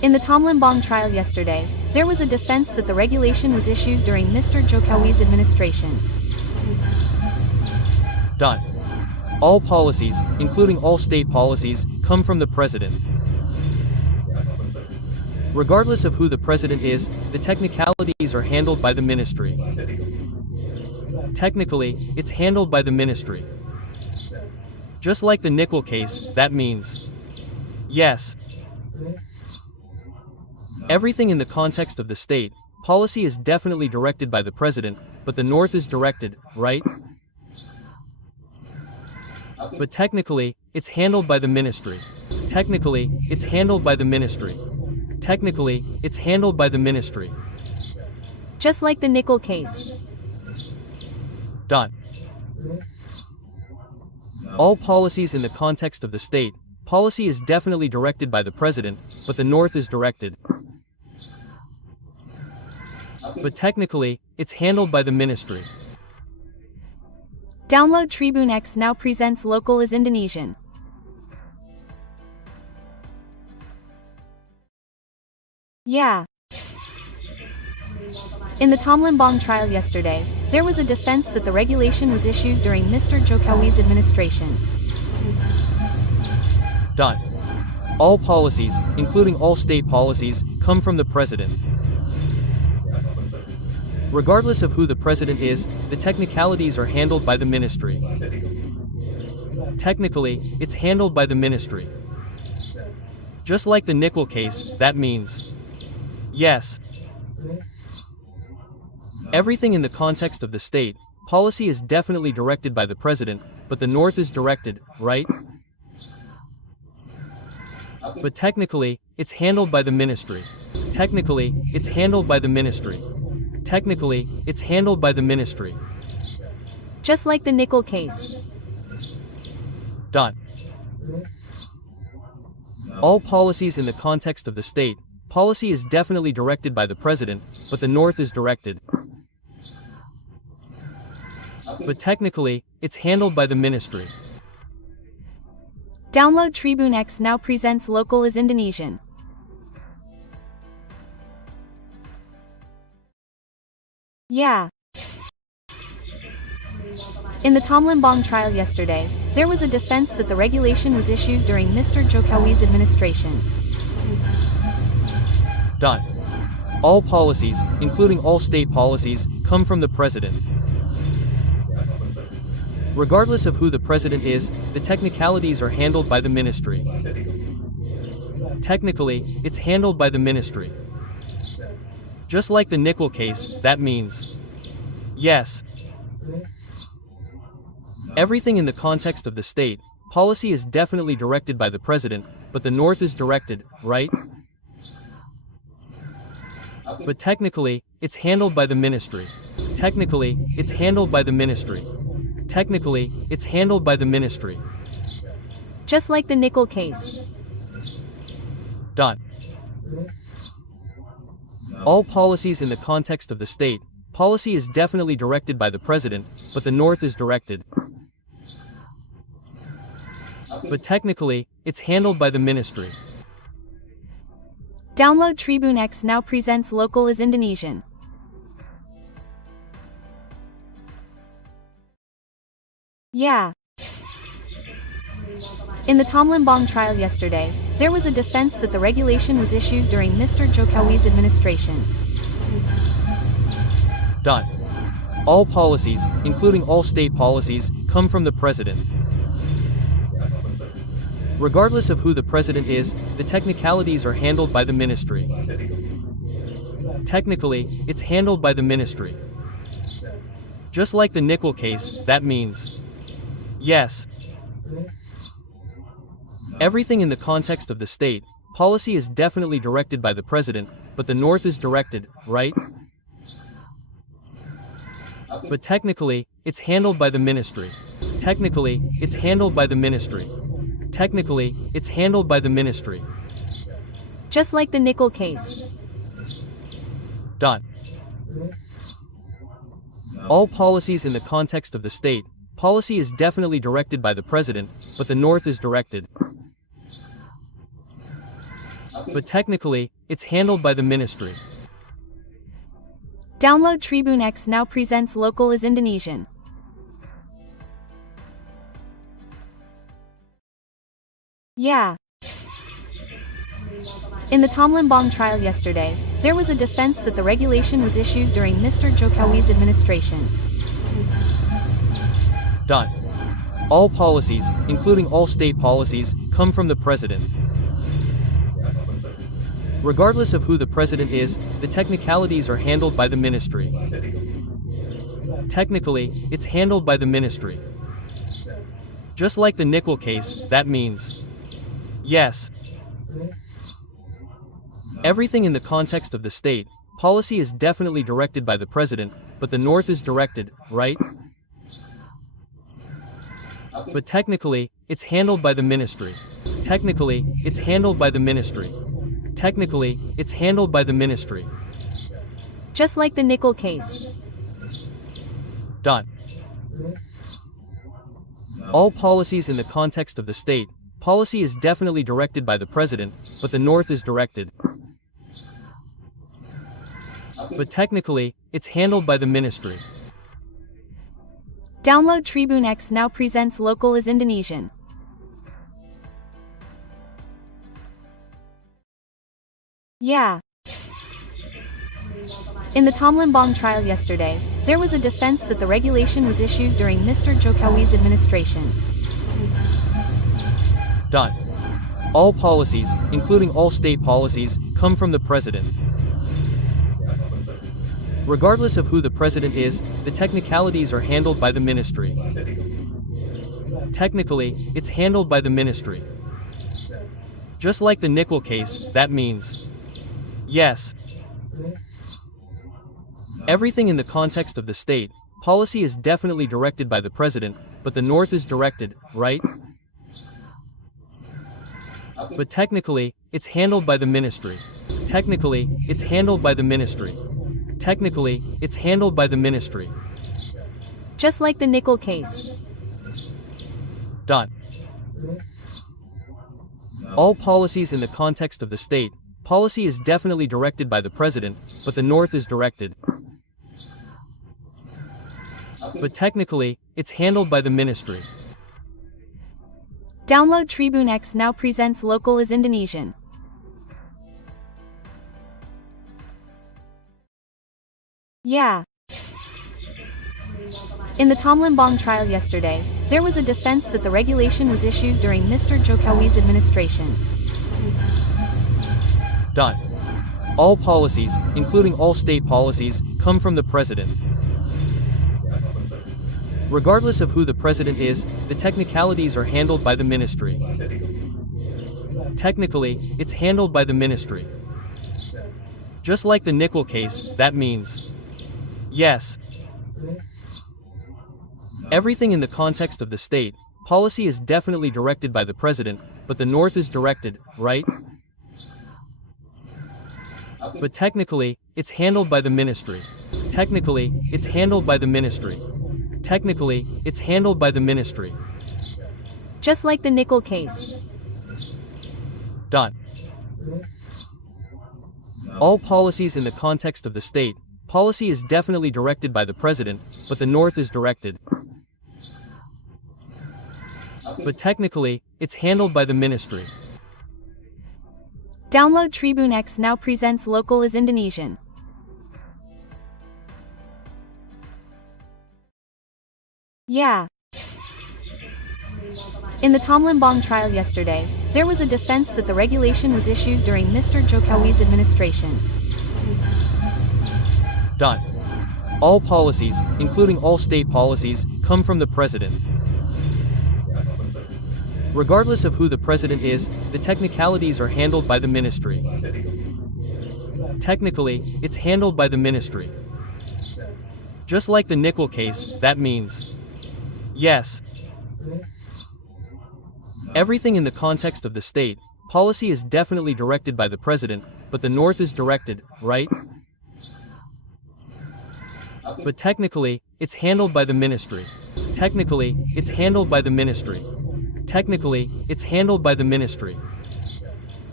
In the Tom Lembong trial yesterday, there was a defense that the regulation was issued during Mr. Jokowi's administration. All policies, including all state policies, come from the president. Regardless of who the president is, the technicalities are handled by the ministry. Technically, it's handled by the ministry. Just like the nickel case, that means yes. Everything in the context of the state, policy is definitely directed by the president, but the north is directed, right? But technically, it's handled by the ministry. Technically, it's handled by the ministry. Technically, it's handled by the ministry. Just like the nickel case. All policies in the context of the state, policy is definitely directed by the president, but the north is directed. But technically, it's handled by the ministry. Download Tribune X now presents local as Indonesian. Yeah. In the Tom Lembong trial yesterday, there was a defense that the regulation was issued during Mr. Jokowi's administration. All policies, including all state policies, come from the president. Regardless of who the president is, the technicalities are handled by the ministry. Technically, it's handled by the ministry. Just like the nickel case, that means yes. Everything in the context of the state, policy is definitely directed by the president, but the north is directed, right? But technically, it's handled by the ministry. Technically, it's handled by the ministry. Technically, it's handled by the ministry. Just like the nickel case. All policies in the context of the state, policy is definitely directed by the president, but the north is directed. But technically, it's handled by the ministry. Download Tribune X now presents local as Indonesian. Yeah. In the Tom Lembong trial yesterday, there was a defense that the regulation was issued during Mr. Jokowi's administration. All policies, including all state policies, come from the president. Regardless of who the president is, the technicalities are handled by the ministry. Technically, it's handled by the ministry. Just like the nickel case, that means yes. Everything in the context of the state, policy is definitely directed by the president, but the north is directed, right? But technically, it's handled by the ministry. Technically, it's handled by the ministry. Technically, it's handled by the ministry. Just like the nickel case. All policies in the context of the state, policy is definitely directed by the president, but the north is directed. But technically, it's handled by the ministry. Download Tribune X now presents local as Indonesian. Yeah. In the Tom Lembong trial yesterday, there was a defense that the regulation was issued during Mr. Jokowi's administration. All policies, including all state policies, come from the president. Regardless of who the president is, the technicalities are handled by the ministry. Technically, it's handled by the ministry. Just like the nickel case, that means yes. Everything in the context of the state, policy is definitely directed by the president, but the north is directed, right? But technically, it's handled by the ministry. Technically, it's handled by the ministry. Technically, it's handled by the ministry. Just like the nickel case. All policies in the context of the state, policy is definitely directed by the president, but the north is directed. but technically, it's handled by the ministry. Download Tribune X now presents local is Indonesian. Yeah. In the Tom Lembong trial yesterday, there was a defense that the regulation was issued during Mr. Jokowi's administration. All policies, including all state policies, come from the president. Regardless of who the president is, the technicalities are handled by the ministry. Technically, it's handled by the ministry. Just like the nickel case, that means yes. Everything in the context of the state, policy is definitely directed by the president, but the North is directed, right? But technically, it's handled by the ministry. Technically, it's handled by the ministry. Technically, it's handled by the ministry. Just like the nickel case. All policies in the context of the state, policy is definitely directed by the president, but the North is directed. But technically, it's handled by the ministry. Download Tribune X now presents local is Indonesian. Yeah. In the Tom Lembong trial yesterday, there was a defense that the regulation was issued during Mr. Jokowi's administration. All policies, including all state policies, come from the president. Regardless of who the president is, the technicalities are handled by the ministry. Technically, it's handled by the ministry. Just like the nickel case, that means yes. Everything in the context of the state, policy is definitely directed by the president, but the North is directed, right? But technically, it's handled by the ministry. Technically, it's handled by the ministry. Technically, it's handled by the ministry. Just like the nickel case. All policies in the context of the state, policy is definitely directed by the president, but the North is directed. But technically, it's handled by the ministry. Download Tribune X now presents local is Indonesian. Yeah. In the Tom Lembong trial yesterday, there was a defense that the regulation was issued during Mr. Jokowi's administration. All policies, including all state policies, come from the president. Regardless of who the president is, the technicalities are handled by the ministry. Technically, it's handled by the ministry. Just like the nickel case, that means yes. Everything in the context of the state, policy is definitely directed by the president, but the North is directed, right? But technically, it's handled by the ministry. Technically, it's handled by the ministry. Technically, it's handled by the ministry. Just like the nickel case. All policies in the context of the state, policy is definitely directed by the president, but the North is directed. But technically, it's handled by the ministry. Download Tribune X now presents local is Indonesian. Yeah. In the Tom Lembong trial yesterday, there was a defense that the regulation was issued during Mr. Jokowi's administration. All policies, including all state policies, come from the president. Regardless of who the president is, the technicalities are handled by the ministry. Technically, it's handled by the ministry. Just like the nickel case, that means yes. Everything in the context of the state, policy is definitely directed by the president, but the North is directed, right? But technically, it's handled by the ministry. Technically, it's handled by the ministry. Technically, it's handled by the ministry.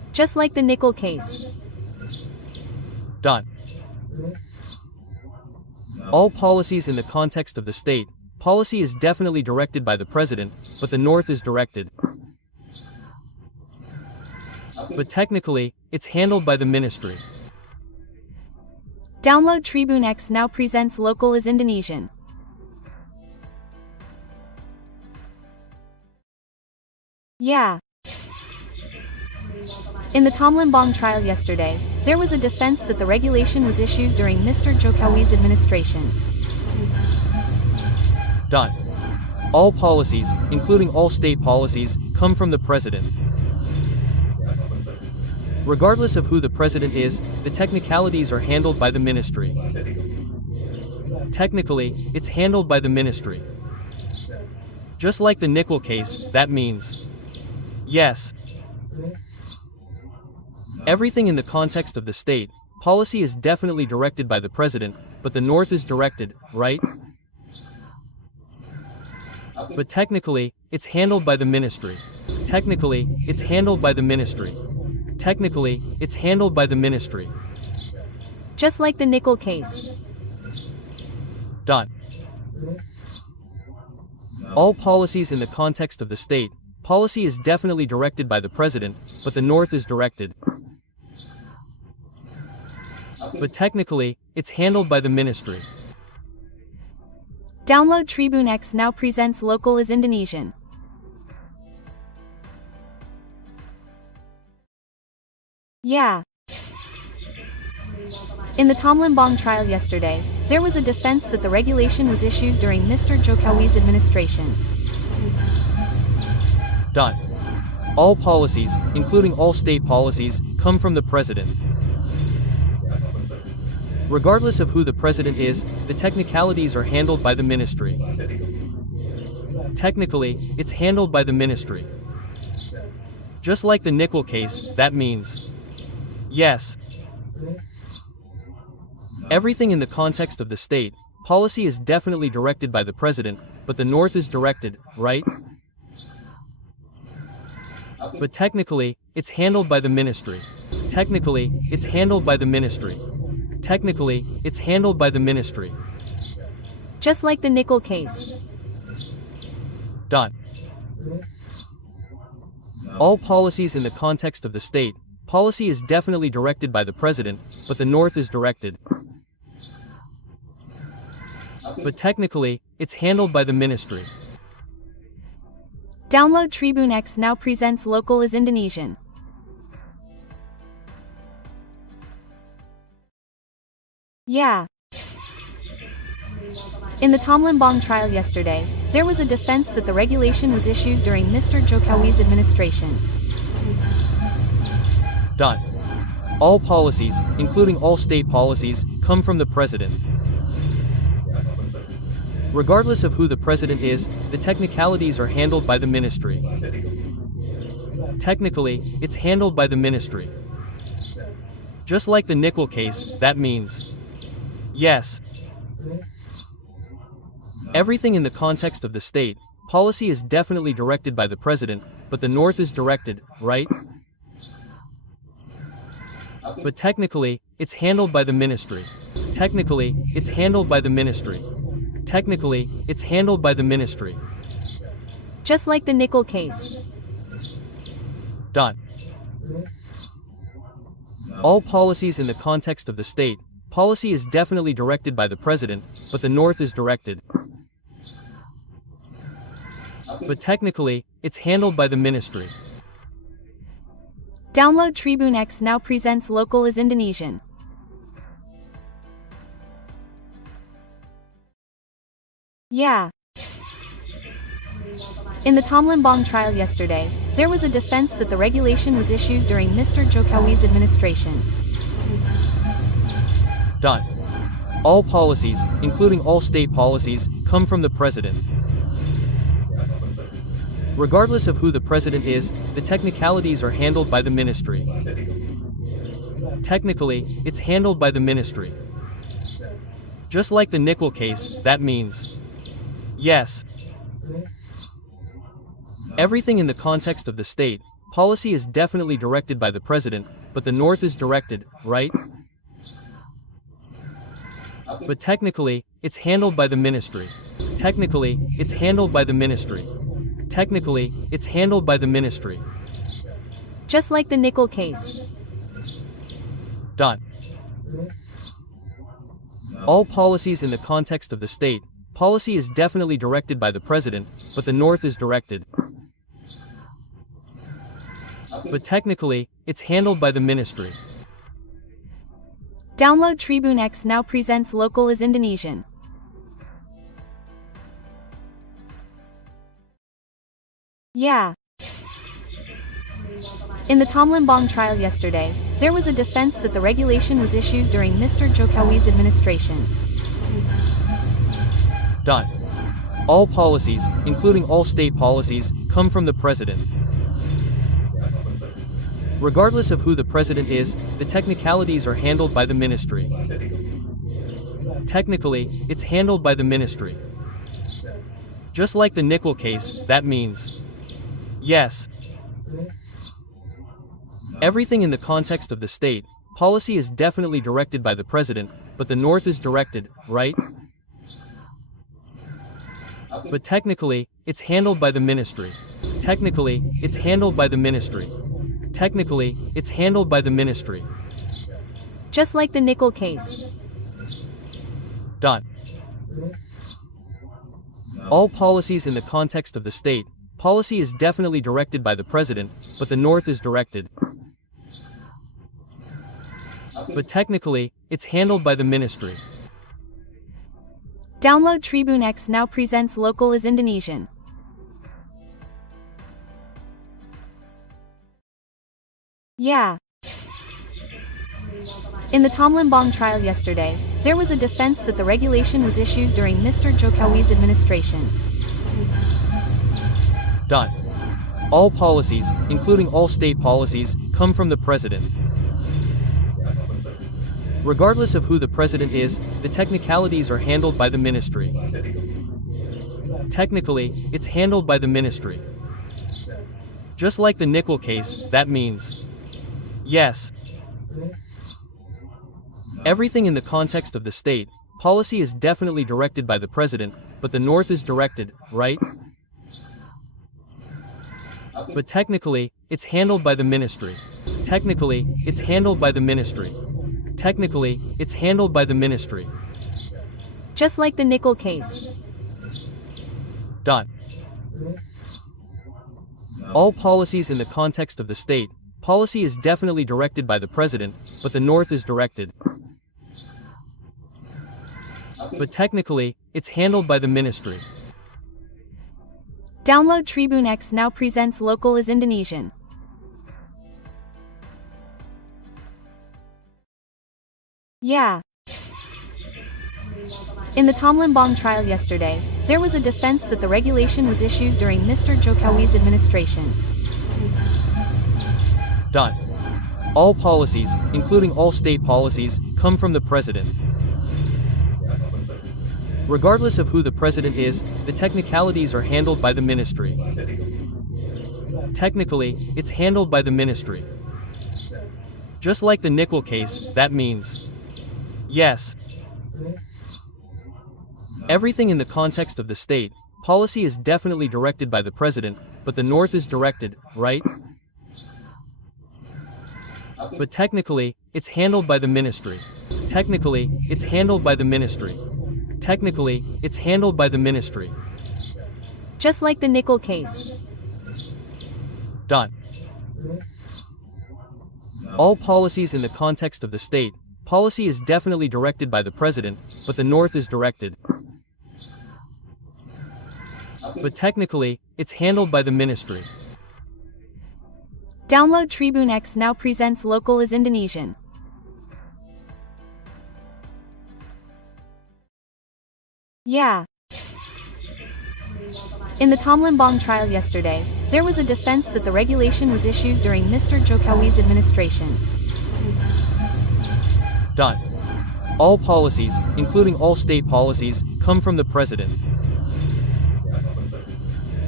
Just like the nickel case. Dot. All policies in the context of the state. Policy is definitely directed by the president, but the North is directed. But technically, it's handled by the ministry. Download Tribune X now presents local as Indonesian. Yeah. In the Tom Lembong trial yesterday, there was a defense that the regulation was issued during Mr. Jokowi's administration. Dot. All policies, including all state policies, come from the president. Regardless of who the president is, the technicalities are handled by the ministry. Technically, it's handled by the ministry. Just like the nickel case, that means yes. Everything in the context of the state, policy is definitely directed by the president, but the North is directed, right? But technically, it's handled by the ministry. Technically, it's handled by the ministry. Technically, it's handled by the ministry. Just like the nickel case. Dot. All policies in the context of the state, policy is definitely directed by the president, but the North is directed. But technically, it's handled by the ministry. Download Tribune X now presents local as Indonesian. Yeah. In the Tom Lembong trial yesterday, there was a defense that the regulation was issued during Mr. Jokowi's administration. Dot. All policies, including all state policies, come from the president. Regardless of who the president is, the technicalities are handled by the ministry. Technically, it's handled by the ministry. Just like the nickel case, that means yes. Everything in the context of the state, policy is definitely directed by the president, but the North is directed, right? But technically, it's handled by the ministry. Technically, it's handled by the ministry. Technically, it's handled by the ministry. Just like the nickel case. Dot. All policies in the context of the state, policy is definitely directed by the president, but the North is directed. But technically, it's handled by the ministry. Download Tribune X now presents local as Indonesian. Yeah. In the Tom Lembong trial yesterday, there was a defense that the regulation was issued during Mr. Jokowi's administration. Dot. All policies, including all state policies, come from the president. Regardless of who the president is, the technicalities are handled by the ministry. Technically, it's handled by the ministry. Just like the nickel case, that means yes. Everything in the context of the state, policy is definitely directed by the president, but the North is directed, right? But technically, it's handled by the ministry. Technically, it's handled by the ministry. Technically, it's handled by the ministry. Just like the nickel case. Dot. All policies in the context of the state, policy is definitely directed by the president, but the North is directed. But technically, it's handled by the ministry. Download Tribune X now presents local as Indonesian. Yeah. In the Tom Lembong trial yesterday, there was a defense that the regulation was issued during Mr. Jokowi's administration. Dot. All policies, including all state policies, come from the president. Regardless of who the president is, the technicalities are handled by the ministry. Technically, it's handled by the ministry. Just like the nickel case, that means yes. Everything in the context of the state, policy is definitely directed by the president, but the north is directed, right? But technically, it's handled by the ministry. Technically, it's handled by the ministry. Technically, it's handled by the ministry. Just like the nickel case. Dot. All policies in the context of the state, policy is definitely directed by the president, but the north is directed. But technically, it's handled by the ministry. Download Tribune X now presents local as Indonesian. Yeah. In the Tom Lembong trial yesterday, there was a defense that the regulation was issued during Mr. Jokowi's administration. Dot. All policies, including all state policies, come from the president. Regardless of who the president is, the technicalities are handled by the ministry. Technically, it's handled by the ministry. Just like the nickel case, that means yes. Everything in the context of the state, policy is definitely directed by the president, but the north is directed, right? But technically, it's handled by the ministry. Technically, it's handled by the ministry. Technically, it's handled by the ministry. Just like the nickel case. Dot. All policies in the context of the state, policy is definitely directed by the president, but the north is directed. But technically, it's handled by the ministry. Download Tribune X now presents local as Indonesian. Yeah. In the Tom Lembong trial yesterday, there was a defense that the regulation was issued during Mr. Jokowi's administration. Dot. All policies, including all state policies, come from the president. Regardless of who the president is, the technicalities are handled by the ministry. Technically, it's handled by the ministry. Just like the nickel case, that means yes. Everything in the context of the state, policy is definitely directed by the president, but the north is directed, right? But technically, it's handled by the ministry. Technically, it's handled by the ministry. Technically, it's handled by the ministry. Just like the nickel case. Dot. All policies in the context of the state, policy is definitely directed by the president, but the north is directed. But technically, it's handled by the ministry. Download Tribune X now presents local as Indonesian. Yeah. In the Tom Lembong trial yesterday, there was a defense that the regulation was issued during Mr. Jokowi's administration. Dot. All policies, including all state policies, come from the president. Regardless of who the president is, the technicalities are handled by the ministry. Technically, it's handled by the ministry. Just like the nickel case, that means yes. Everything in the context of the state, policy is definitely directed by the president, but the north is directed, right? But technically, it's handled by the ministry. Technically, it's handled by the ministry. Technically, it's handled by the ministry. Just like the nickel case. Dot. All policies in the context of the state, policy is definitely directed by the president, but the north is directed. But technically, it's handled by the ministry. Download Tribune X now presents local as Indonesian. Yeah. In the Tom Lembong trial yesterday, there was a defense that the regulation was issued during Mr. Jokowi's administration. Dot. All policies, including all state policies, come from the president.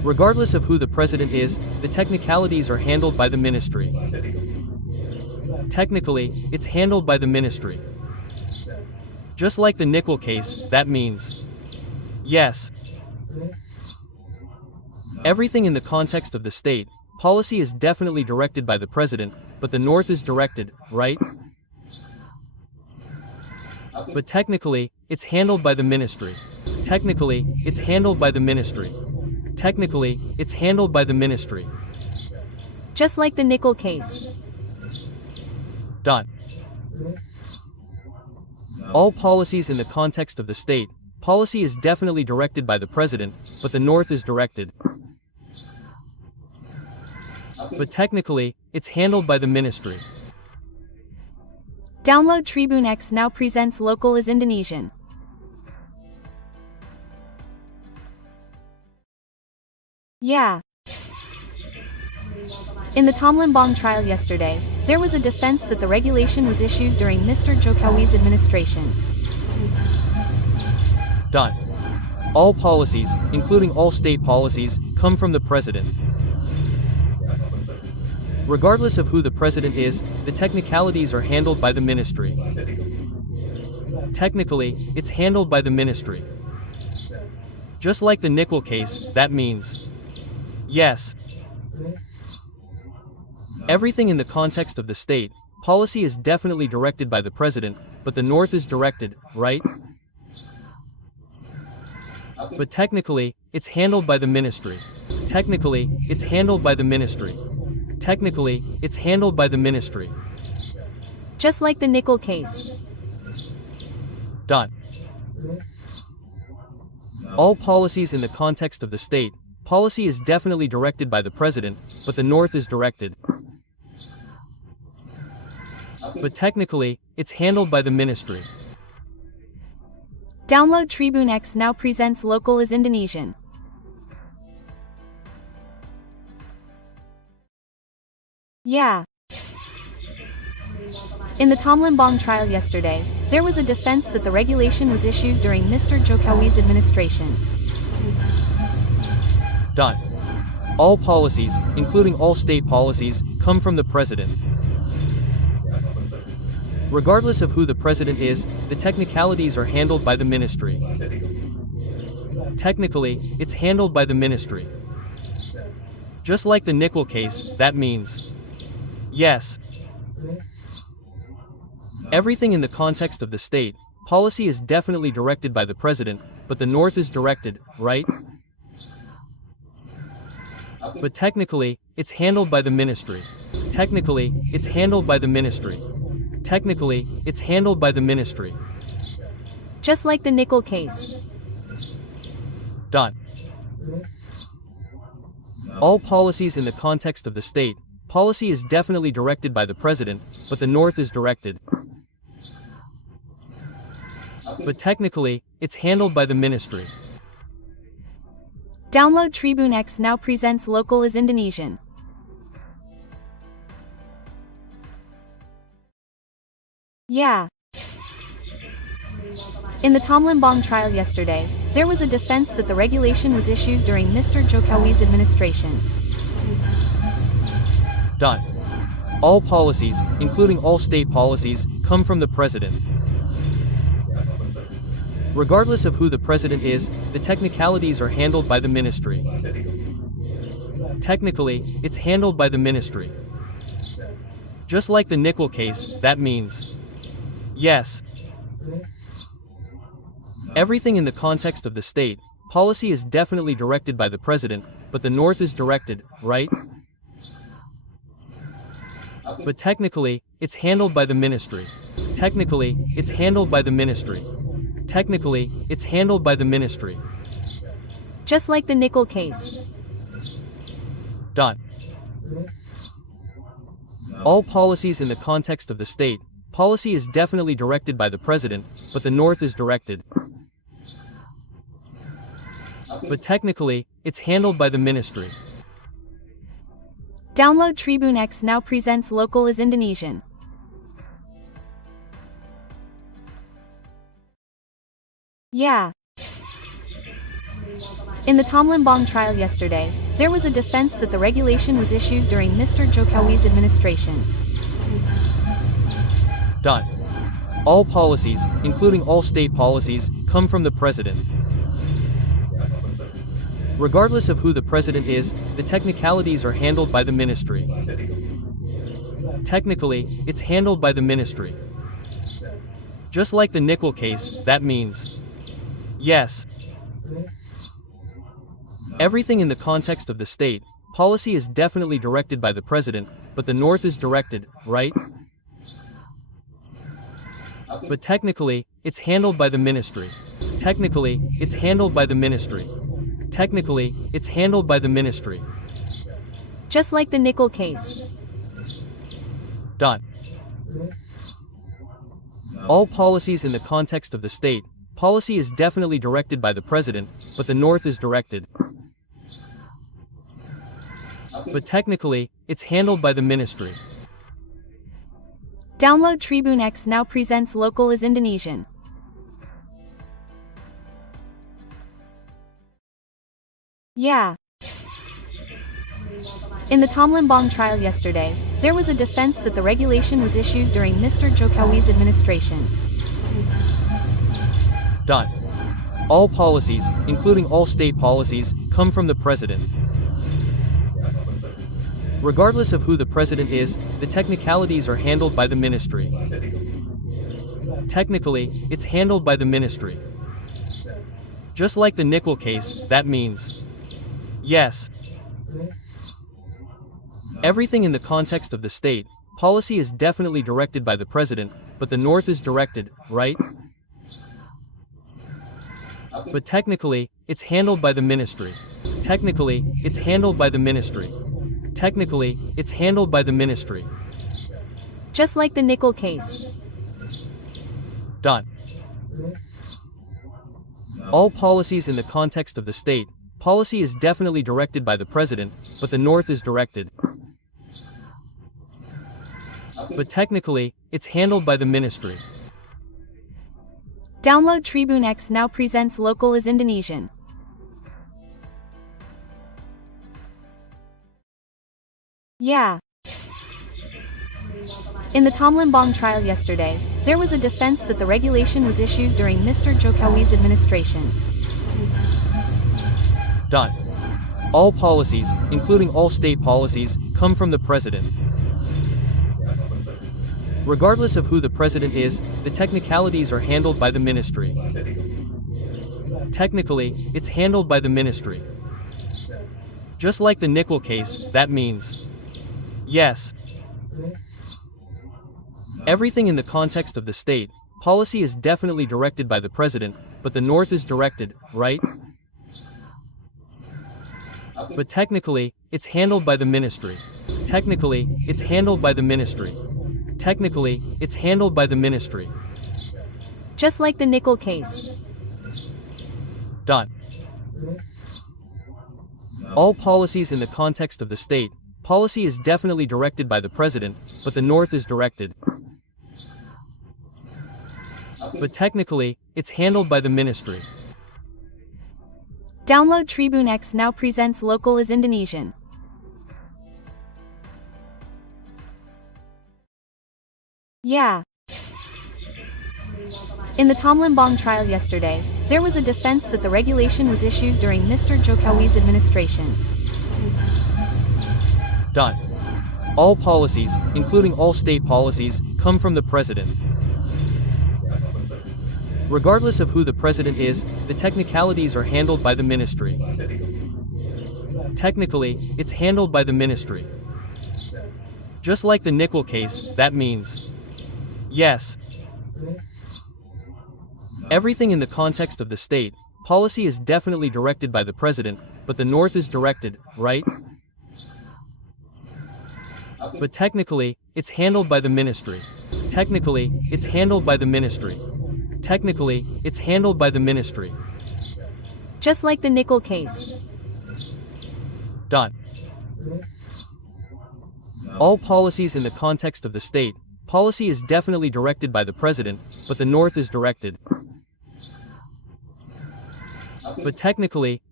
Regardless of who the president is, the technicalities are handled by the ministry. Technically, it's handled by the ministry. Just like the nickel case, that means yes. Everything in the context of the state, policy is definitely directed by the president, but the North is directed, right? But technically, it's handled by the ministry. Technically, it's handled by the ministry. Technically, it's handled by the ministry. Just like the nickel case. All policies in the context of the state, policy is definitely directed by the president, but the North is directed. But technically, it's handled by the ministry. Download Tribune X now presents local is Indonesian. Yeah. In the Tom Lembong trial yesterday, there was a defense that the regulation was issued during Mr. Jokowi's administration. All policies, including all state policies, come from the president. Regardless of who the president is, the technicalities are handled by the ministry. Technically, it's handled by the ministry. Just like the nickel case, that means yes. Everything in the context of the state, policy is definitely directed by the president, but the North is directed, right? But technically, it's handled by the ministry. Technically, it's handled by the ministry. Technically, it's handled by the ministry. Just like the nickel case. All policies in the context of the state, policy is definitely directed by the president, but the North is directed. But technically, it's handled by the ministry. Download Tribune X now presents local is Indonesian. Yeah. In the Tom Lembong trial yesterday, there was a defense that the regulation was issued during Mr. Jokowi's administration. All policies, including all state policies, come from the president. Regardless of who the president is, the technicalities are handled by the ministry. Technically, it's handled by the ministry. Just like the nickel case, that means yes. Everything in the context of the state, policy is definitely directed by the president, but the North is directed, right? But technically, it's handled by the ministry. Technically, it's handled by the ministry. Technically, it's handled by the ministry. Just like the nickel case. All policies in the context of the state, policy is definitely directed by the president, but the North is directed. But technically, it's handled by the ministry. Download Tribune X now presents local is Indonesian. Yeah. In the Tom Lembong trial yesterday, there was a defense that the regulation was issued during Mr. Jokowi's administration. All policies, including all state policies, come from the president. Regardless of who the president is, the technicalities are handled by the ministry. Technically, it's handled by the ministry. Just like the nickel case, that means yes. Everything in the context of the state, policy is definitely directed by the president, but the North is directed, right? But technically, it's handled by the ministry. Technically, it's handled by the ministry. Technically, it's handled by the ministry. Just like the nickel case. All policies in the context of the state, policy is definitely directed by the president, but the North is directed. But technically, it's handled by the ministry. Download Tribune X now presents local is Indonesian. Yeah. In the Tom Lembong trial yesterday, there was a defense that the regulation was issued during Mr. Jokowi's administration. All policies, including all state policies, come from the President. Regardless of who the President is, the technicalities are handled by the Ministry. Technically, it's handled by the Ministry. Just like the nickel case, that means yes. Everything in the context of the state, policy is definitely directed by the President, but the North is directed, right? But technically, it's handled by the Ministry. Technically, it's handled by the Ministry. Technically, it's handled by the Ministry. Just like the nickel case. All policies in the context of the state, policy is definitely directed by the President, but the North is directed. But technically, it's handled by the Ministry. Download Tribune X now presents local as Indonesian. Yeah. In the Tom Lembong trial yesterday, there was a defense that the regulation was issued during Mr. Jokowi's administration. All policies, including all state policies, come from the President. Regardless of who the President is, the technicalities are handled by the Ministry. Technically, it's handled by the Ministry. Just like the nickel case, that means yes. Everything in the context of the state, policy is definitely directed by the President, but the North is directed, right? But technically, it's handled by the Ministry. Technically, it's handled by the Ministry. Technically, it's handled by the Ministry. Just like the nickel case. All policies in the context of the state, policy is definitely directed by the President, but the North is directed. But technically, it's handled by the Ministry. Download Tribune X now presents local as Indonesian. Yeah. In the Tom Lembong trial yesterday, there was a defense that the regulation was issued during Mr. Jokowi's administration. All policies, including all state policies, come from the President. Regardless of who the President is, the technicalities are handled by the Ministry. Technically, it's handled by the Ministry. Just like the nickel case, that means yes. Everything in the context of the state, policy is definitely directed by the President, but the North is directed, right? But technically, it's handled by the Ministry. Technically, it's handled by the Ministry. Technically, it's handled by the Ministry. Just like the nickel case. All policies in the context of the state, policy is definitely directed by the President, but the North is directed. But technically, it's handled by the Ministry. Download Tribune X now presents local as Indonesian. Yeah. In the Tom Lembong trial yesterday, there was a defense that the regulation was issued during Mr. Jokowi's administration. All policies, including all state policies, come from the President. Regardless of who the President is, the technicalities are handled by the Ministry. Technically, it's handled by the Ministry. Just like the nickel case, that means yes. Everything in the context of the state, policy is definitely directed by the President, but the North is directed, right? But technically, it's handled by the Ministry. Technically, it's handled by the Ministry. Technically, it's handled by the Ministry. Just like the nickel case. All policies in the context of the state, policy is definitely directed by the President, but the North is directed. But technically,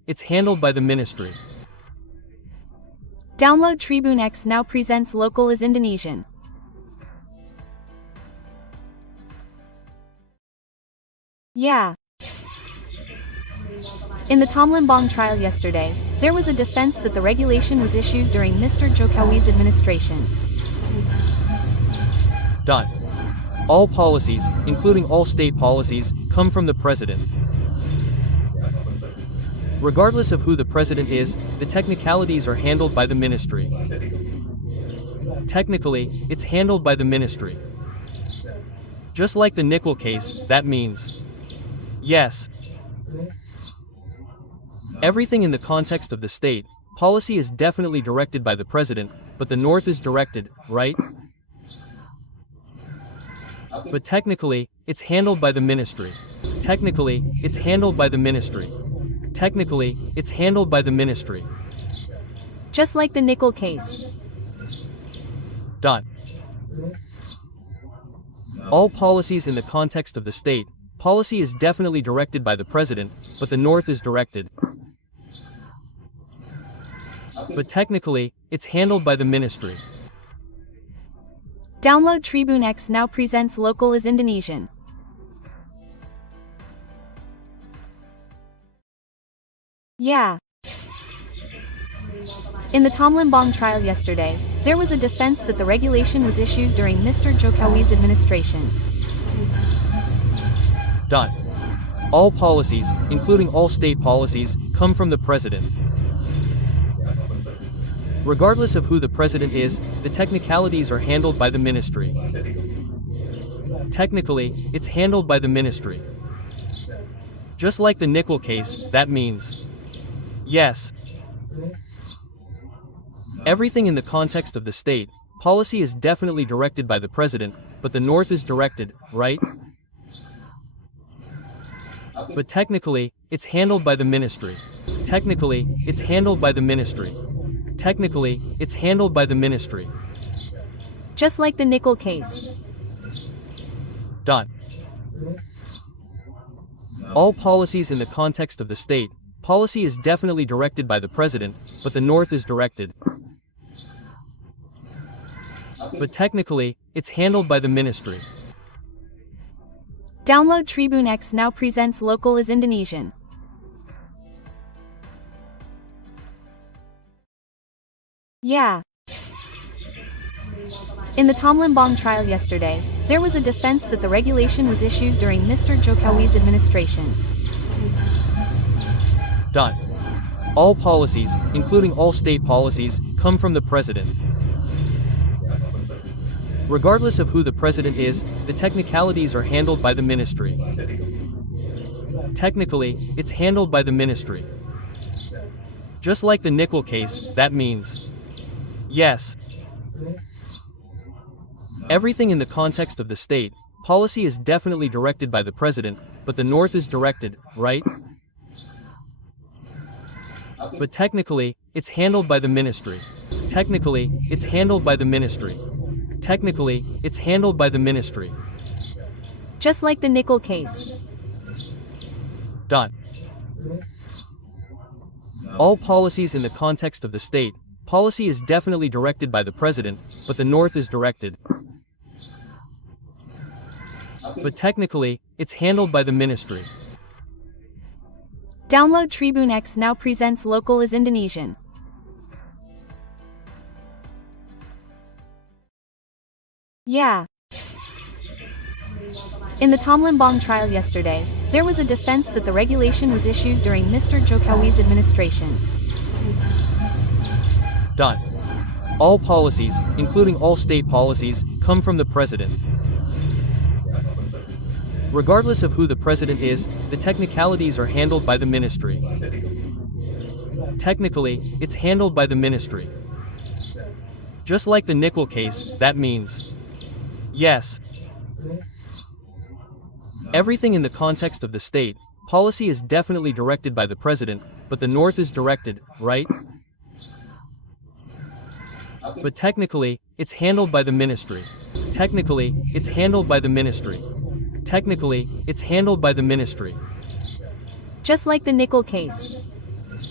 it's handled by the ministry. Download Tribune X now presents local is Indonesian. Yeah. In the Tom Lembong trial yesterday, there was a defense that the regulation was issued during Mr. Jokowi's administration. All policies, including all state policies, come from the president. Regardless of who the president is, the technicalities are handled by the ministry. Technically, it's handled by the ministry. Just like the nickel case, that means yes. Everything in the context of the state, policy is definitely directed by the president, but the North is directed, right? But technically, it's handled by the ministry. Technically, it's handled by the ministry. Technically, it's handled by the ministry. Just like the nickel case. All policies in the context of the state, policy is definitely directed by the president, but the North is directed. But technically, it's handled by the ministry. Download Tribune X now presents local is Indonesian. Yeah. In the Tom Lembong trial yesterday, there was a defense that the regulation was issued during Mr. Jokowi's administration. All policies, including all state policies, come from the president. Regardless of who the president is, the technicalities are handled by the ministry. Technically, it's handled by the ministry. Just like the nickel case, that means yes. Everything in the context of the state, policy is definitely directed by the president, but the North is directed, right? But technically, it's handled by the ministry. Technically, it's handled by the ministry. Technically, it's handled by the ministry. Just like the nickel case. All policies in the context of the state, policy is definitely directed by the president, but the North is directed. But technically, it's handled by the ministry. Download Tribune X now presents local is Indonesian. Yeah. In the Tom Lembong trial yesterday, there was a defense that the regulation was issued during Mr. Jokowi's administration. All policies, including all state policies, come from the president. Regardless of who the president is, the technicalities are handled by the ministry. Technically, it's handled by the ministry. Just like the nickel case, that means yes. Everything in the context of the state, policy is definitely directed by the president, but the North is directed, right? But technically, it's handled by the ministry. Technically, it's handled by the ministry. Technically, it's handled by the ministry. Just like the nickel case. All policies in the context of the state, policy is definitely directed by the president, but the North is directed. But technically, it's handled by the ministry. Download Tribune X now presents local is Indonesian. Yeah. In the Tom Lembong trial yesterday, there was a defense that the regulation was issued during Mr. Jokowi's administration. All policies, including all state policies, come from the president. Regardless of who the president is, the technicalities are handled by the ministry. Technically, it's handled by the ministry. Just like the nickel case, that means yes. Everything in the context of the state, policy is definitely directed by the president, but the North is directed, right? But technically, it's handled by the ministry. Technically, it's handled by the ministry. Technically, it's handled by the ministry. Just like the nickel case.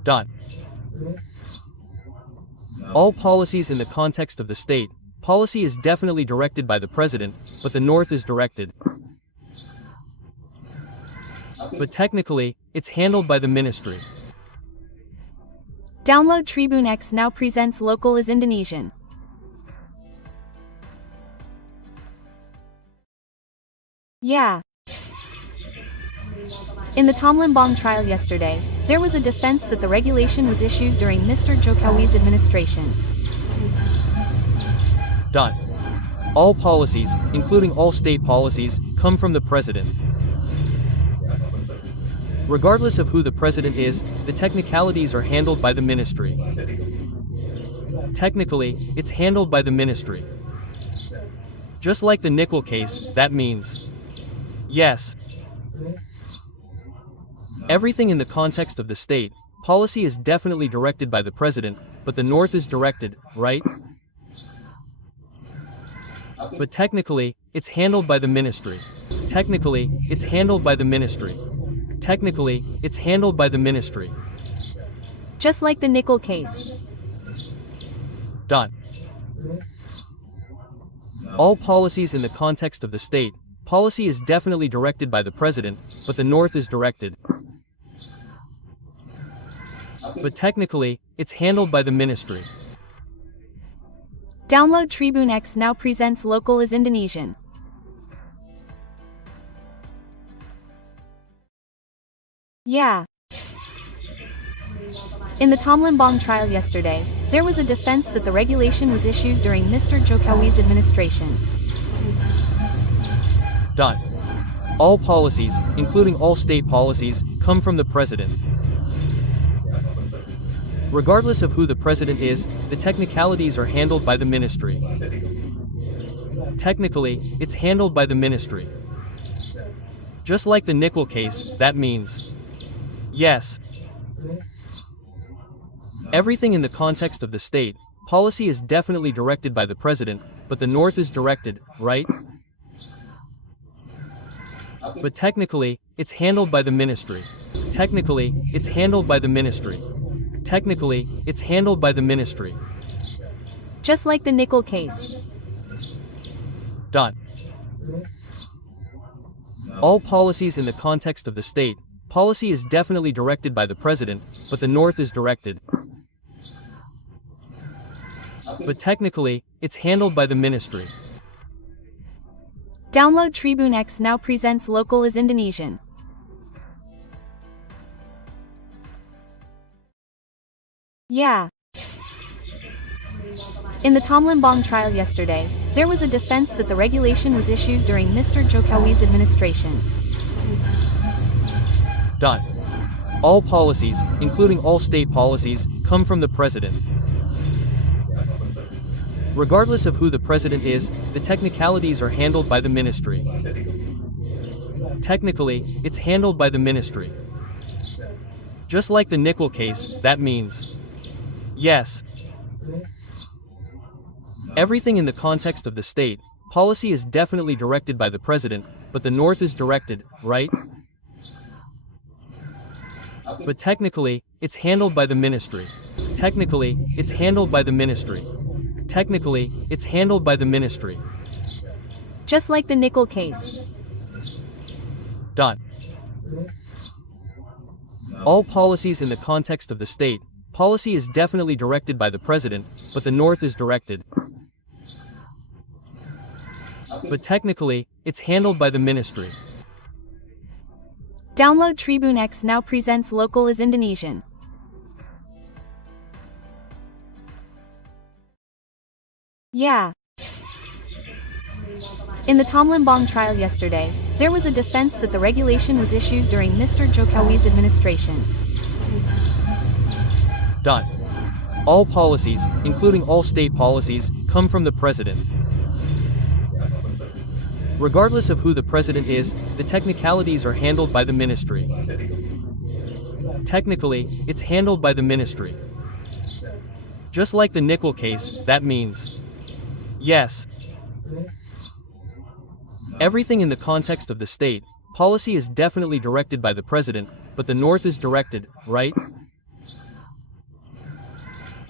Dot. All policies in the context of the state. Policy is definitely directed by the president, but the North is directed. But technically, it's handled by the ministry. Download Tribune X now presents local is Indonesian. Yeah. In the Tom Lembong trial yesterday, there was a defense that the regulation was issued during Mr. Jokowi's administration. Dot. All policies, including all state policies, come from the president. Regardless of who the president is, the technicalities are handled by the ministry. Technically, it's handled by the ministry. Just like the nickel case, that means yes. Everything in the context of the state, policy is definitely directed by the president, but the North is directed, right? But technically, it's handled by the ministry. Technically, it's handled by the ministry. Technically, it's handled by the ministry. Just like the nickel case. Dot. All policies in the context of the state, policy is definitely directed by the president, but the North is directed. But technically, it's handled by the ministry. Download Tribune X now presents local is Indonesian. Yeah. In the Tom Lembong trial yesterday, there was a defense that the regulation was issued during Mr. Jokowi's administration. Dot. All policies, including all state policies, come from the president. Regardless of who the president is, the technicalities are handled by the ministry. Technically, it's handled by the ministry. Just like the nickel case, that means yes. Everything in the context of the state, policy is definitely directed by the president, but the North is directed, right? But technically, it's handled by the ministry. Technically, it's handled by the ministry. Technically, it's handled by the ministry. Just like the nickel case. Dot. All policies in the context of the state, policy is definitely directed by the president, but the North is directed. But technically, it's handled by the ministry. Download Tribune X now presents local is Indonesian. Yeah. In the Tom Lembong trial yesterday, there was a defense that the regulation was issued during Mr. Jokowi's administration. Dot. All policies, including all state policies, come from the president. Regardless of who the president is, the technicalities are handled by the ministry. Technically, it's handled by the ministry. Just like the nickel case, that means yes. Everything in the context of the state, policy is definitely directed by the president, but the North is directed, right? But technically, it's handled by the ministry. Technically, it's handled by the ministry. Technically, it's handled by the ministry. Just like the nickel case. Dot. All policies in the context of the state, policy is definitely directed by the president, but the North is directed. But technically, it's handled by the ministry. Download Tribune X now presents local is Indonesian. Yeah. In the Tom Lembong trial yesterday, there was a defense that the regulation was issued during Mr. Jokowi's administration. Dot. All policies, including all state policies, come from the president. Regardless of who the president is, the technicalities are handled by the ministry. Technically, it's handled by the ministry. Just like the nickel case, that means yes. Everything in the context of the state, policy is definitely directed by the president, but the North is directed, right?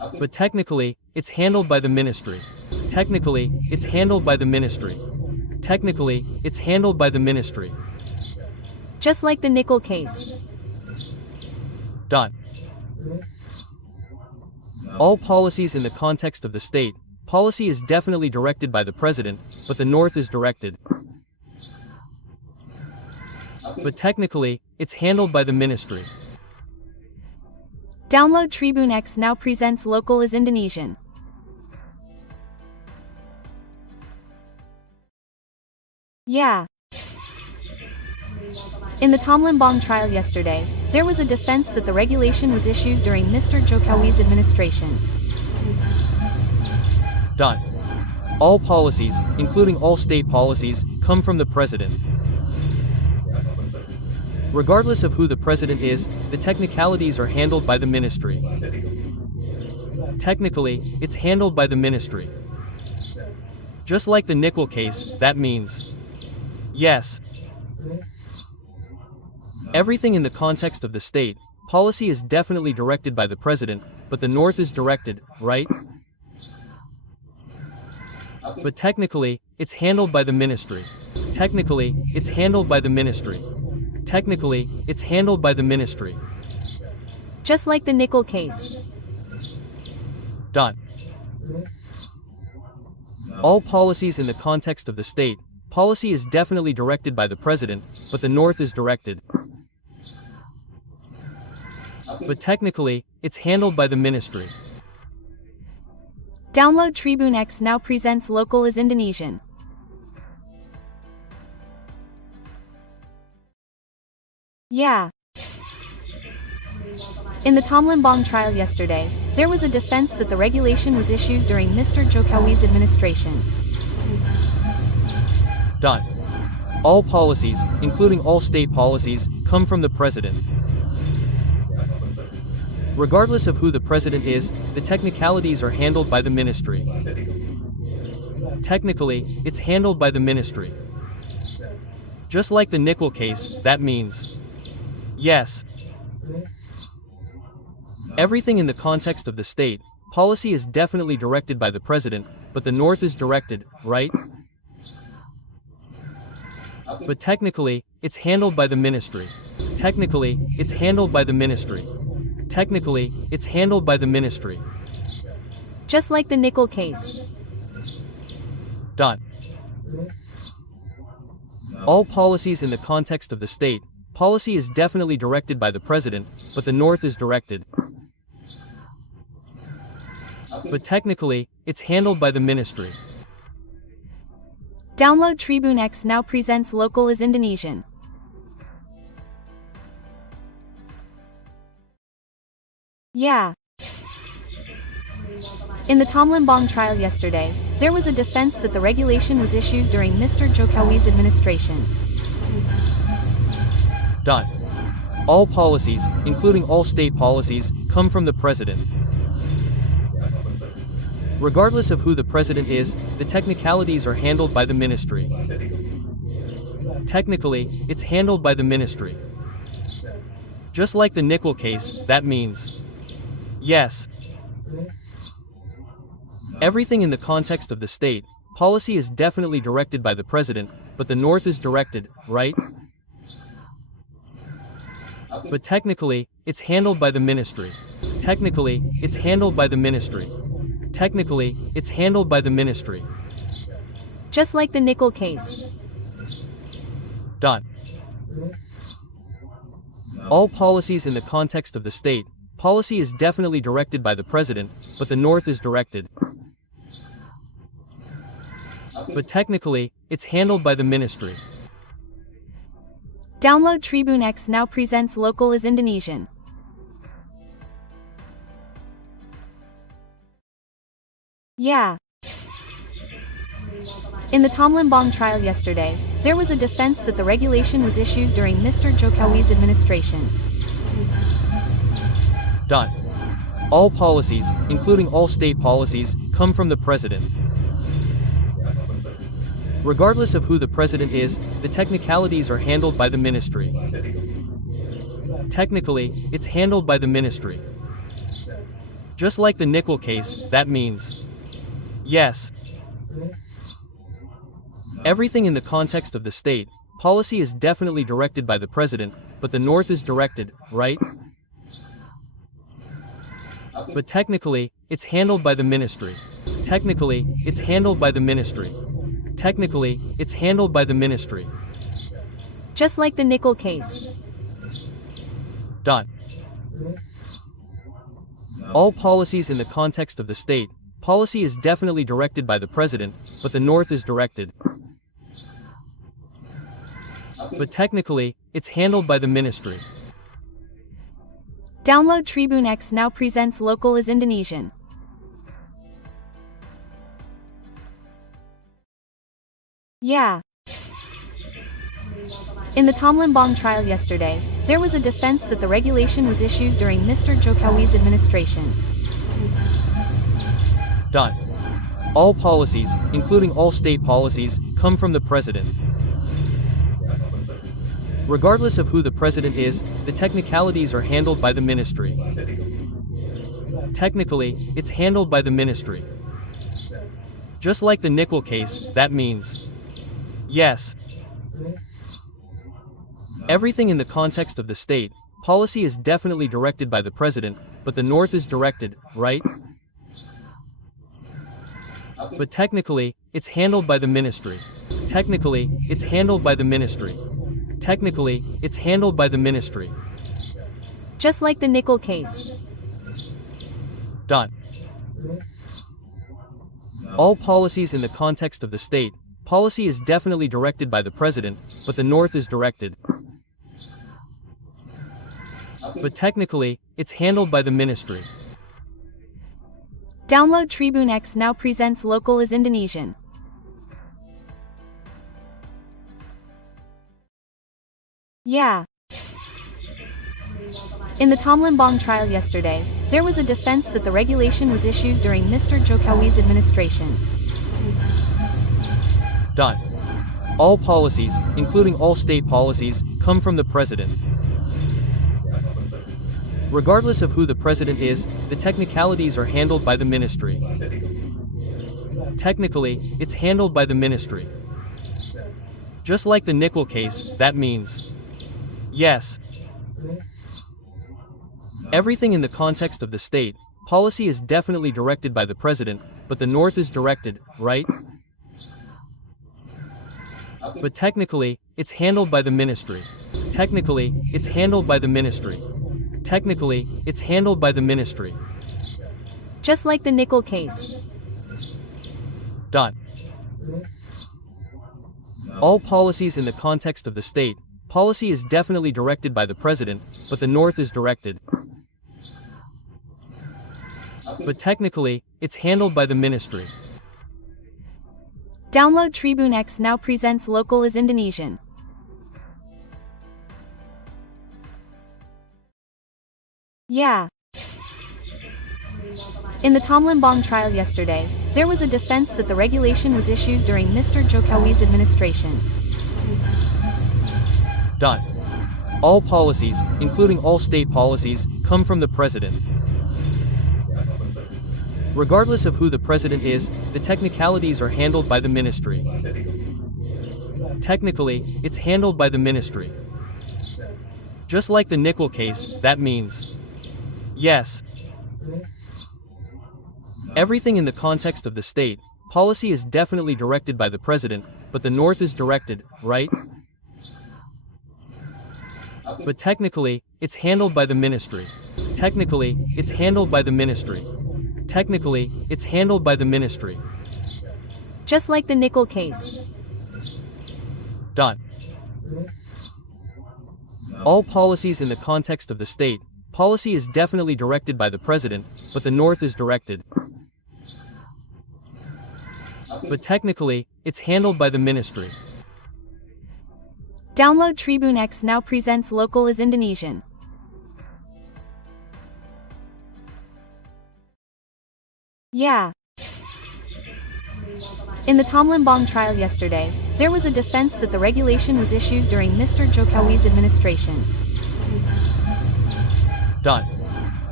But technically, it's handled by the ministry. Technically, it's handled by the ministry. Technically, it's handled by the ministry. Just like the nickel case. Dot. All policies in the context of the state. Policy is definitely directed by the president, but the North is directed. But technically, it's handled by the ministry. Download Tribune X now presents local as Indonesian. Yeah. In the Tom Lembong trial yesterday, there was a defense that the regulation was issued during Mr. Jokowi's administration. Dot. All policies, including all state policies, come from the president. Regardless of who the president is, the technicalities are handled by the ministry. Technically, it's handled by the ministry. Just like the nickel case, that means yes. Everything in the context of the state, policy is definitely directed by the president, but the North is directed, right? But technically, it's handled by the ministry. Technically, it's handled by the ministry. Technically, it's handled by the ministry. Just like the nickel case. Dot. All policies in the context of the state, policy is definitely directed by the president, but the North is directed. But technically, it's handled by the ministry. Download Tribune X now presents local as Indonesian. Yeah. In the Tom Lembong trial yesterday, there was a defense that the regulation was issued during Mr. Jokowi's administration. Dot. All policies, including all state policies, come from the president. Regardless of who the president is, the technicalities are handled by the ministry. Technically, it's handled by the ministry. Just like the nickel case, that means yes. Everything in the context of the state, policy is definitely directed by the president, but the North is directed, right? But technically, it's handled by the ministry. Technically, it's handled by the ministry. Technically, it's handled by the ministry. Just like the nickel case. Dot. All policies in the context of the state, policy is definitely directed by the president, but the North is directed. But technically, it's handled by the ministry. Download Tribune X now presents local as Indonesian. Yeah. In the Tom Lembong trial yesterday, there was a defense that the regulation was issued during Mr. Jokowi's administration. Dot. All policies, including all state policies, come from the president. Regardless of who the president is, the technicalities are handled by the ministry. Technically, it's handled by the ministry. Just like the nickel case, that means yes. Everything in the context of the state, policy is definitely directed by the president, but the North is directed, right? But technically, it's handled by the ministry. Technically, it's handled by the ministry. Technically, it's handled by the ministry. Just like the nickel case. Dot. All policies in the context of the state, policy is definitely directed by the president, but the North is directed. But technically, it's handled by the ministry. Download Tribune X now presents local as Indonesian. Yeah. In the Tom Lembong trial yesterday, there was a defense that the regulation was issued during Mr. Jokowi's administration. Dot. All policies, including all state policies, come from the president. Regardless of who the president is, the technicalities are handled by the ministry. Technically, it's handled by the ministry. Just like the nickel case, that means yes. Everything in the context of the state, policy is definitely directed by the president, but the North is directed, right? But technically, it's handled by the ministry. Technically, it's handled by the ministry. Technically, it's handled by the ministry. Just like the nickel case. Dot. All policies in the context of the state, policy is definitely directed by the president, but the North is directed. But technically, it's handled by the ministry. Download Tribune X now presents local is Indonesian. Yeah. In the Tom Lembong trial yesterday, there was a defense that the regulation was issued during Mr. Jokowi's administration. Dot. All policies, including all state policies, come from the president. Regardless of who the president is, the technicalities are handled by the ministry. Technically, it's handled by the ministry. Just like the nickel case, that means yes. Everything in the context of the state, policy is definitely directed by the president, but the North is directed, right? But technically, it's handled by the ministry. Technically, it's handled by the ministry. Technically, it's handled by the ministry. Just like the nickel case. Dot. All policies in the context of the state, policy is definitely directed by the president, but the North is directed. But technically, it's handled by the ministry. Download Tribune X now presents local is Indonesian. Yeah. In the Tom Lembong trial yesterday, there was a defense that the regulation was issued during Mr. Jokowi's administration. Dot. All policies, including all state policies, come from the president. Regardless of who the president is, the technicalities are handled by the ministry. Technically, it's handled by the ministry. Just like the nickel case, that means yes. Everything in the context of the state, policy is definitely directed by the president, but the North is directed, right? But technically, it's handled by the ministry. Technically, it's handled by the ministry. Technically, it's handled by the ministry. Just like the nickel case. Dot. All policies in the context of the state, policy is definitely directed by the president, but the North is directed. But technically, it's handled by the ministry. Download Tribune X now presents local is Indonesian. Yeah. In the Tom Lembong trial yesterday, there was a defense that the regulation was issued during Mr. Jokowi's administration. Dot. All policies, including all state policies, come from the president. Regardless of who the president is, the technicalities are handled by the ministry. Technically, it's handled by the ministry. Just like the nickel case, that means yes. Everything in the context of the state, policy is definitely directed by the president, but the North is directed, right? But technically, it's handled by the ministry. Technically, it's handled by the ministry. Technically, it's handled by the ministry. Just like the nickel case. Dot. All policies in the context of the state, policy is definitely directed by the president, but the North is directed. But technically, it's handled by the ministry. Download Tribune X now presents local is Indonesian. Yeah. In the Tom Lembong trial yesterday, there was a defense that the regulation was issued during Mr. Jokowi's administration. Dot.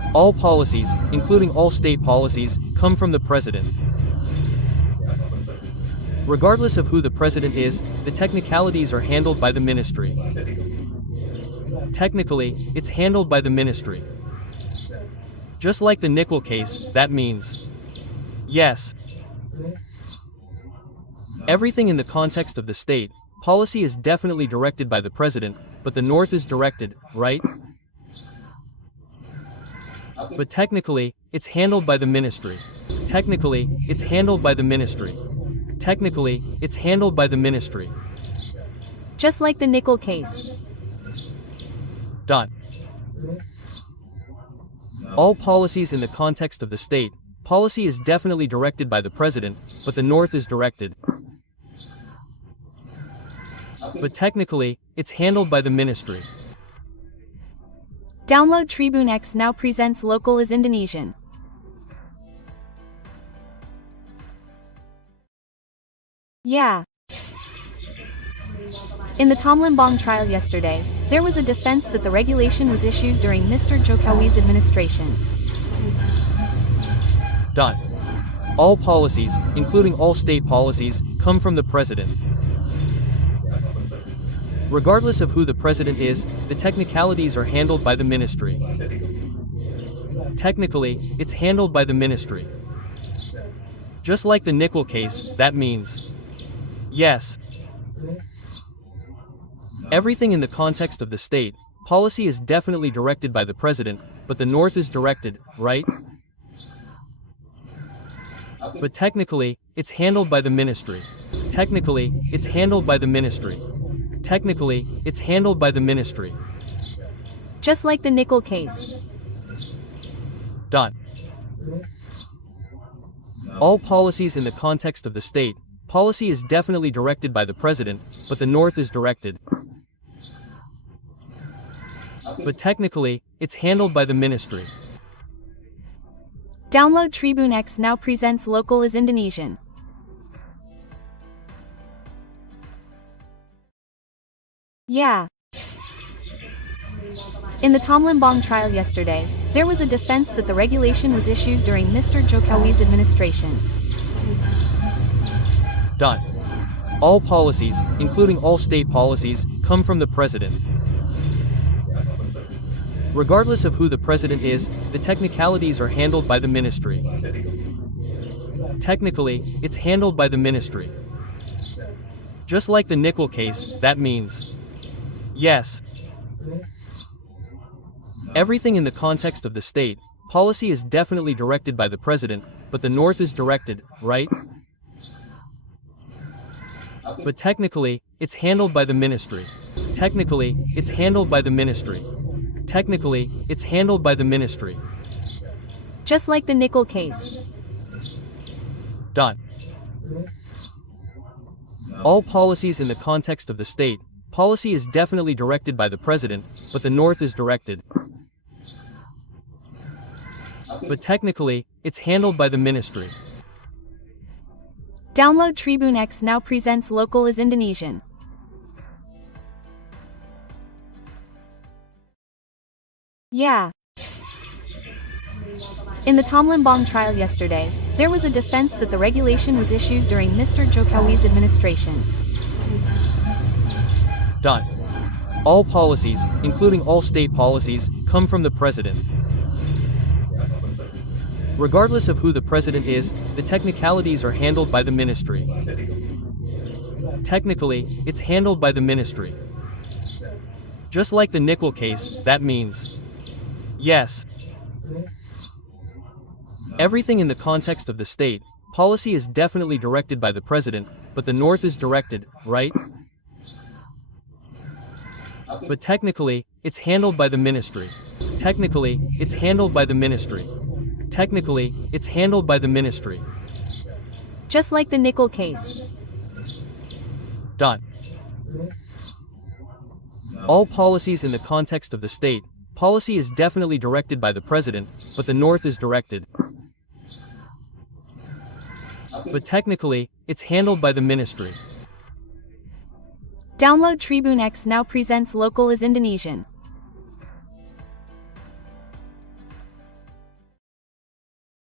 All policies, including all state policies, come from the president. Regardless of who the president is, the technicalities are handled by the ministry. Technically, it's handled by the ministry. Just like the nickel case, that means yes. Everything in the context of the state, policy is definitely directed by the president, but the north is directed, right? But technically, it's handled by the ministry. Technically, it's handled by the ministry. Technically, it's handled by the ministry. Just like the nickel case. Dot. All policies in the context of the state, policy is definitely directed by the president, but the north is directed. But technically, it's handled by the ministry. Download Tribune X now presents local as Indonesian. Yeah. In the Tom Lembong trial yesterday, there was a defense that the regulation was issued during Mr. Jokowi's administration. Dot. All policies, including all state policies, come from the president. Regardless of who the president is, the technicalities are handled by the ministry. Technically, it's handled by the ministry. Just like the nickel case, that means yes. Everything in the context of the state, policy is definitely directed by the president, but the north is directed, right? But technically, it's handled by the ministry. Technically, it's handled by the ministry. Technically, it's handled by the ministry. Just like the nickel case. Dot. All policies in the context of the state, policy is definitely directed by the president, but the north is directed. But technically, it's handled by the ministry. Download Tribune X now presents local as Indonesian. Yeah. In the Tom Lembong trial yesterday, there was a defense that the regulation was issued during Mr. Jokowi's administration. Dot. All policies, including all state policies, come from the president. Regardless of who the president is, the technicalities are handled by the ministry. Technically, it's handled by the ministry. Just like the nickel case, that means yes. Everything in the context of the state, policy is definitely directed by the president, but the north is directed, right? But technically, it's handled by the ministry. Technically, it's handled by the ministry. Technically, it's handled by the ministry. Just like the nickel case. Dot. All policies in the context of the state, policy is definitely directed by the president, but the north is directed. But technically, it's handled by the ministry. Download Tribune X now presents local as Indonesian. Yeah. In the Tom Lembong trial yesterday, there was a defense that the regulation was issued during Mr. Jokowi's administration. Dot. All policies, including all state policies, come from the president. Regardless of who the president is, the technicalities are handled by the ministry. Technically, it's handled by the ministry. Just like the nickel case, that means yes. Everything in the context of the state, policy is definitely directed by the president, but the north is directed, right? But technically, it's handled by the ministry. Technically, it's handled by the ministry. Technically, it's handled by the ministry. Just like the nickel case. Dot. All policies in the context of the state, policy is definitely directed by the president, but the north is directed. But technically, it's handled by the ministry. Download Tribune X now presents local as Indonesian.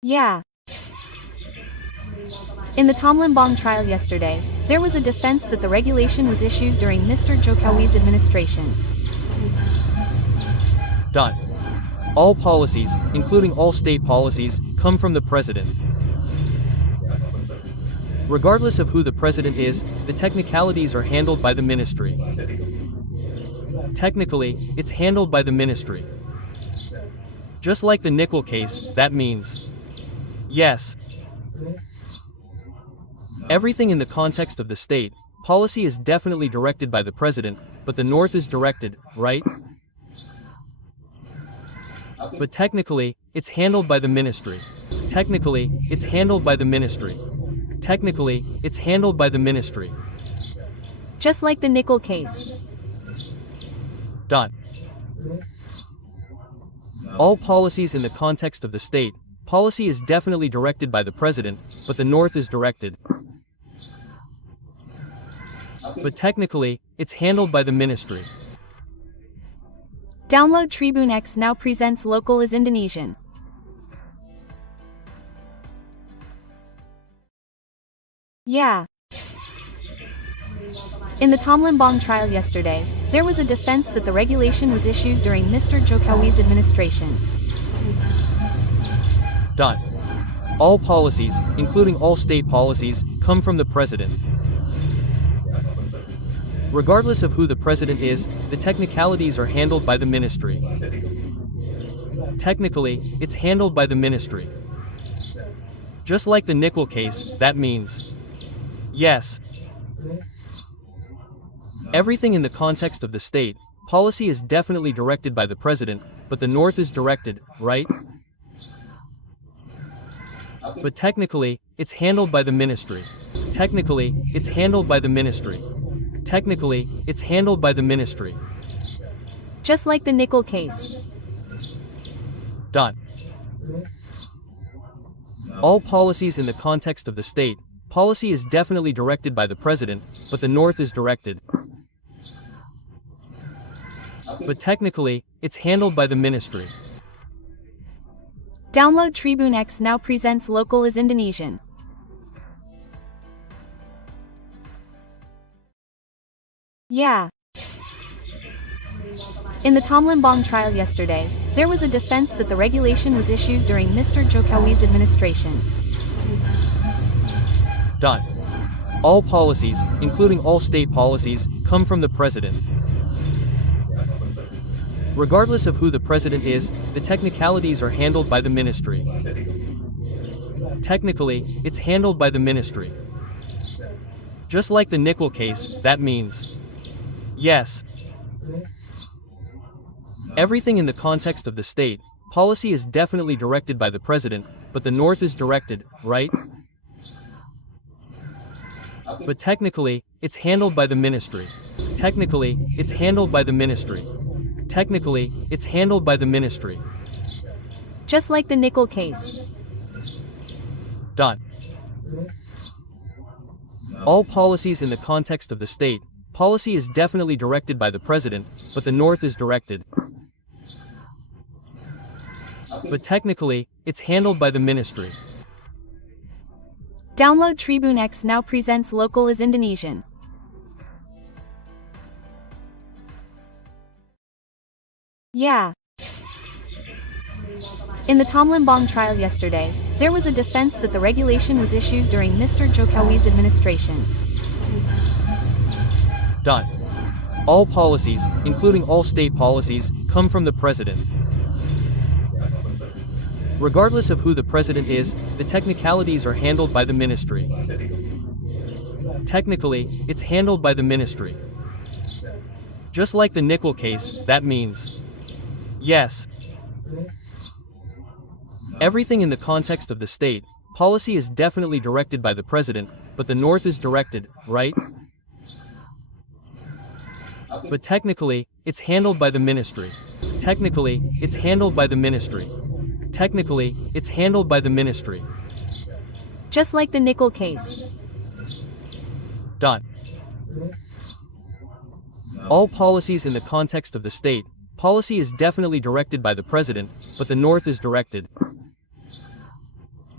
Yeah. In the Tom Lembong trial yesterday, there was a defense that the regulation was issued during Mr. Jokowi's administration. All policies, including all state policies, come from the president. Regardless of who the president is, the technicalities are handled by the ministry. Technically, it's handled by the ministry. Just like the nickel case, that means yes. Everything in the context of the state policy is definitely directed by the president, but the North is directed, right? But technically, it's handled by the ministry. Technically, it's handled by the ministry. Technically, it's handled by the ministry. Just like the nickel case. All policies in the context of the state policy is definitely directed by the president, but the North is directed. But technically, it's handled by the ministry. Download Tribune X now presents local is Indonesian. Yeah. In the Tom Lembong trial yesterday, there was a defense that the regulation was issued during Mr. Jokowi's administration. All policies, including all state policies, come from the president. Regardless of who the president is, the technicalities are handled by the ministry. Technically, it's handled by the ministry. Just like the nickel case, that means yes. Everything in the context of the state policy is definitely directed by the president, but the North is directed, right? But technically, it's handled by the ministry. Technically, it's handled by the ministry. Technically, it's handled by the ministry. Just like the nickel case. All policies in the context of the state policy is definitely directed by the president, but the North is directed. But technically, it's handled by the ministry. Download Tribune X now presents local is Indonesian. Yeah. In the Tom Lembong trial yesterday, there was a defense that the regulation was issued during Mr. Jokowi's administration. All policies, including all state policies, come from the president. Regardless of who the president is, the technicalities are handled by the ministry. Technically, it's handled by the ministry. Just like the nickel case, that means yes. Everything in the context of the state policy is definitely directed by the president, but the North is directed, right? But technically, it's handled by the ministry. Technically, it's handled by the ministry. Technically, it's handled by the ministry. Just like the nickel case. All policies in the context of the state policy is definitely directed by the president, but the North is directed. But technically, it's handled by the ministry. Download Tribune X now presents local is Indonesian. Yeah. In the Tom Lembong trial yesterday, there was a defense that the regulation was issued during Mr. Jokowi's administration. All policies, including all state policies, come from the president. Regardless of who the president is, the technicalities are handled by the ministry. Technically, it's handled by the ministry. Just like the nickel case, that means yes. Everything in the context of the state policy is definitely directed by the president, but the North is directed, right? But technically, it's handled by the ministry. Technically, it's handled by the ministry. Technically, it's handled by the ministry. Just like the nickel case. All policies in the context of the state policy is definitely directed by the president, but the North is directed.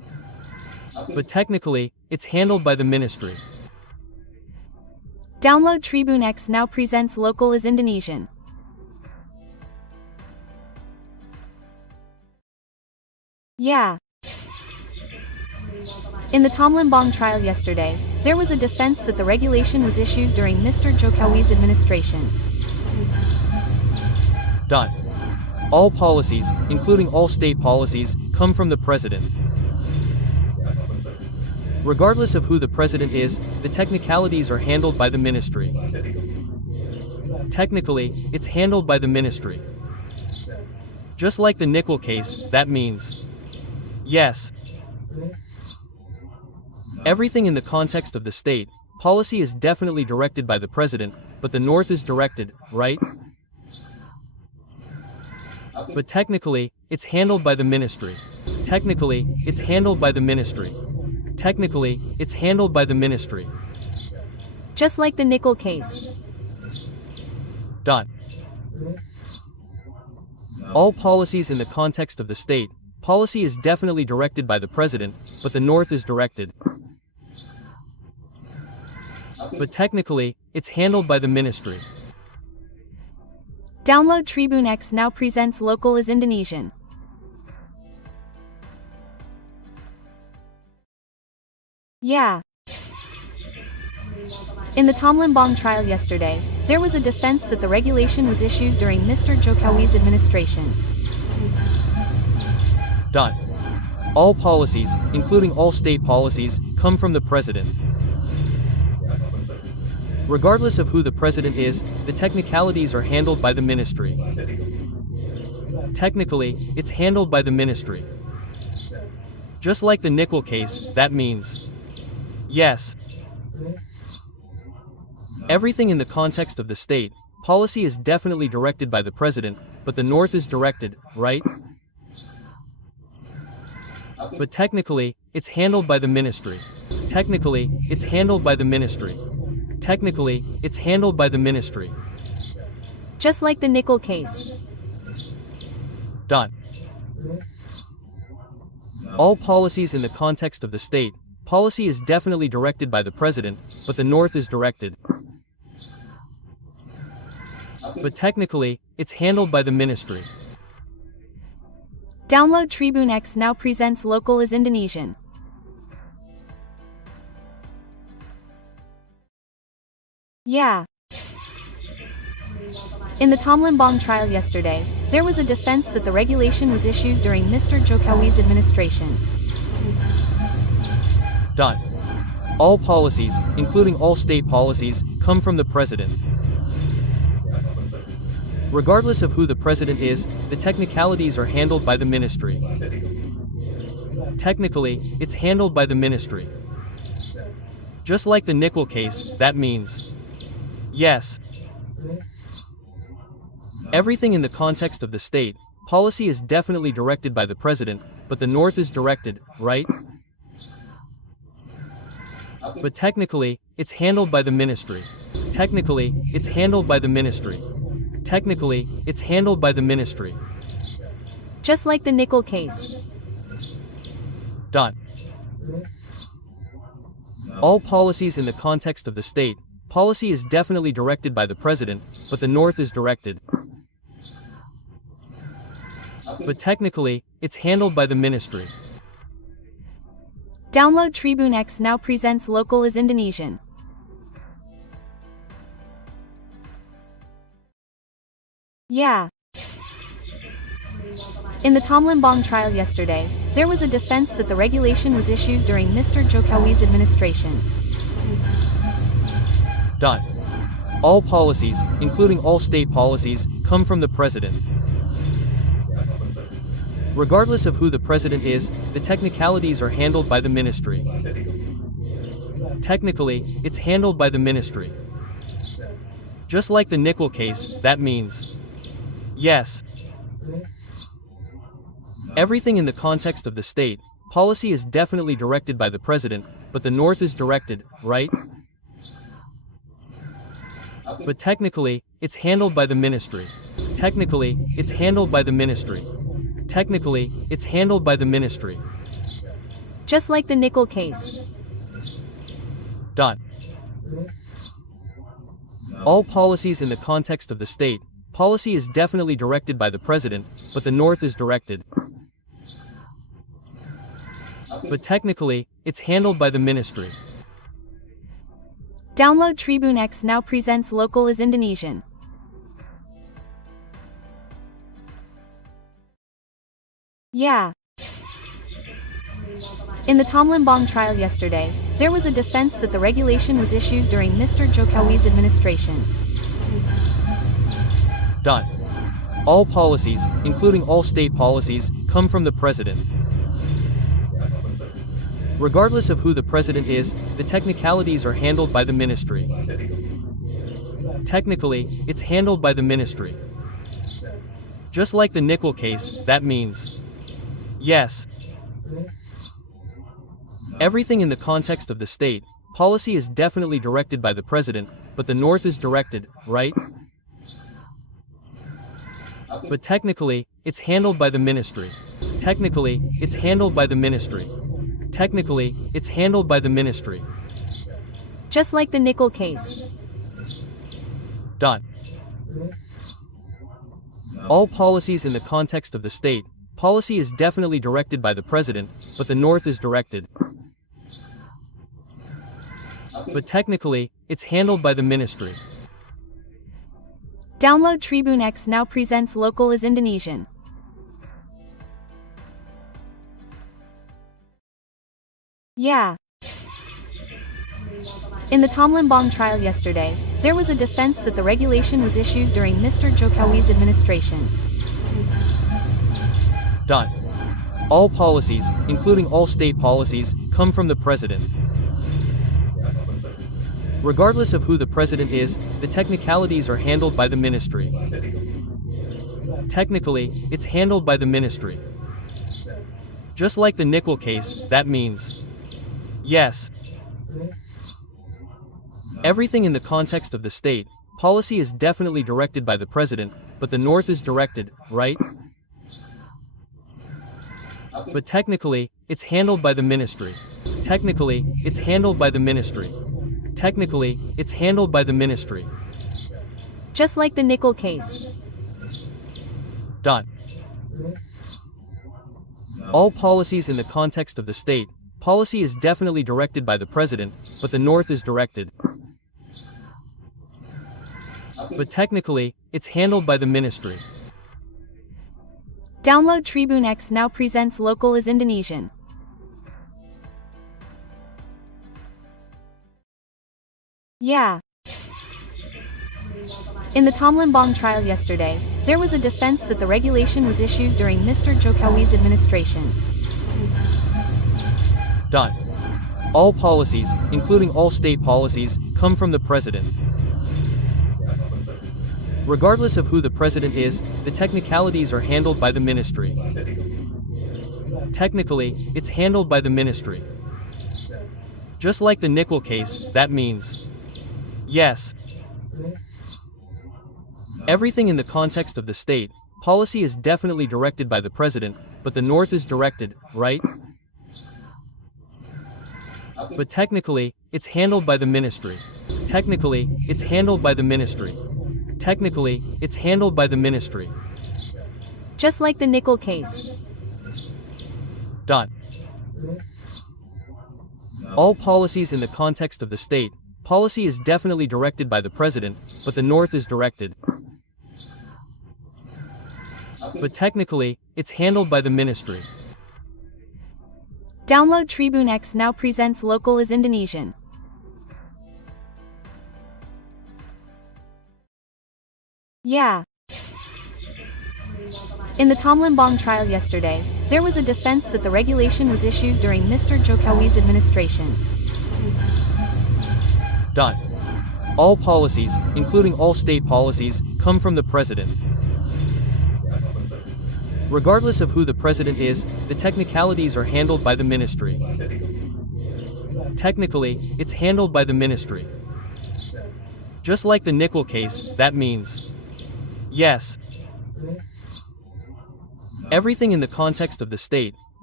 but technically, it's handled by the ministry. Download Tribune X now presents local as Indonesian. Yeah. In the Tom Lembong trial yesterday, there was a defense that the regulation was issued during Mr. Jokowi's administration. All policies, including all state policies, come from the president. Regardless of who the president is, the technicalities are handled by the ministry. Technically, it's handled by the ministry. Just like the nickel case, that means yes. Everything in the context of the state, policy is definitely directed by the president, but the north is directed, right? But technically, it's handled by the ministry. Technically, it's handled by the ministry. Technically, it's handled by the ministry. Just like the nickel case. All policies in the context of the state, policy is definitely directed by the president, but the north is directed. But technically, it's handled by the ministry. Download Tribune X now presents local as Indonesian. Yeah. In the Tom Lembong trial yesterday, there was a defense that the regulation was issued during Mr. Jokowi's administration. All policies, including all state policies, come from the president. Regardless of who the president is, the technicalities are handled by the ministry. Technically, it's handled by the ministry. Just like the nickel case, that means yes. Everything in the context of the state, policy is definitely directed by the president, but the north is directed, right? But technically, it's handled by the ministry. Technically, it's handled by the ministry. Technically, it's handled by the ministry. Just like the nickel case. All policies in the context of the state, policy is definitely directed by the president, but the north is directed. But technically, it's handled by the ministry. Download Tribune X now presents local as Indonesian. Yeah. In the Tom Lembong trial yesterday, there was a defense that the regulation was issued during Mr. Jokowi's administration. All policies, including all state policies, come from the president. Regardless of who the president is, the technicalities are handled by the ministry. Technically, it's handled by the ministry. Just like the nickel case, that means yes. Everything in the context of the state, policy is definitely directed by the president, but the north is directed, right? But technically, it's handled by the ministry. Technically, it's handled by the ministry. Technically, it's handled by the ministry. Just like the nickel case. All policies in the context of the state, policy is definitely directed by the president, but the north is directed. But technically, it's handled by the ministry. Download Tribune X now presents local as Indonesian. Yeah. In the Tom Lembong trial yesterday, there was a defense that the regulation was issued during Mr. Jokowi's administration. All policies, including all state policies, come from the president. Regardless of who the president is, the technicalities are handled by the ministry. Technically, it's handled by the ministry. Just like the nickel case, that means yes. Everything in the context of the state, policy is definitely directed by the president, but the north is directed, right? But technically, it's handled by the ministry. Technically, it's handled by the ministry. Technically, it's handled by the ministry. Just like the nickel case. Dot. All policies in the context of the state. Policy is definitely directed by the president, but the North is directed. But technically, it's handled by the ministry. Download Tribune X now presents local as Indonesian. Yeah. In the Tom Lembong trial yesterday, there was a defense that the regulation was issued during Mr. Jokowi's administration. Dot. All policies, including all state policies, come from the president. Regardless of who the president is, the technicalities are handled by the ministry. Technically, it's handled by the ministry. Just like the nickel case, that means yes. Everything in the context of the state, policy is definitely directed by the president, but the North is directed, right? But technically, it's handled by the ministry. Technically, it's handled by the ministry. Technically, it's handled by the ministry. Just like the nickel case. Dot. All policies in the context of the state, policy is definitely directed by the president, but the North is directed. But technically, it's handled by the ministry. Download Tribune X now presents local as Indonesian. Yeah. In the Tom Lembong trial yesterday, there was a defense that the regulation was issued during Mr. Jokowi's administration. Dot. All policies, including all state policies, come from the president. Regardless of who the president is, the technicalities are handled by the ministry. Technically, it's handled by the ministry. Just like the nickel case, that means yes. Everything in the context of the state, policy is definitely directed by the president, but the North is directed, right? But technically, it's handled by the ministry. Technically, it's handled by the ministry. Technically, it's handled by the ministry. Just like the nickel case. Dot. All policies in the context of the state, policy is definitely directed by the president, but the North is directed. But technically, it's handled by the ministry. Download Tribune X now presents local as Indonesian. Yeah. In the Tom Lembong trial yesterday, there was a defense that the regulation was issued during Mr. Jokowi's administration. Dot. All policies, including all state policies, come from the president. Regardless of who the president is, the technicalities are handled by the ministry. Technically, it's handled by the ministry. Just like the nickel case, that means yes. Everything in the context of the state, policy is definitely directed by the president, but the North is directed, right? But technically, it's handled by the ministry. Technically, it's handled by the ministry. Technically, it's handled by the ministry. Just like the nickel case. Dot. All policies in the context of the state, policy is definitely directed by the president, but the North is directed. But technically, it's handled by the ministry. Download Tribune X now presents local as Indonesian. Yeah. In the Tom Lembong trial yesterday, there was a defense that the regulation was issued during Mr. Jokowi's administration. Dot. All policies, including all state policies, come from the president. Regardless of who the president is, the technicalities are handled by the ministry. Technically, it's handled by the ministry. Just like the nickel case, that means yes. Everything in the context of the state,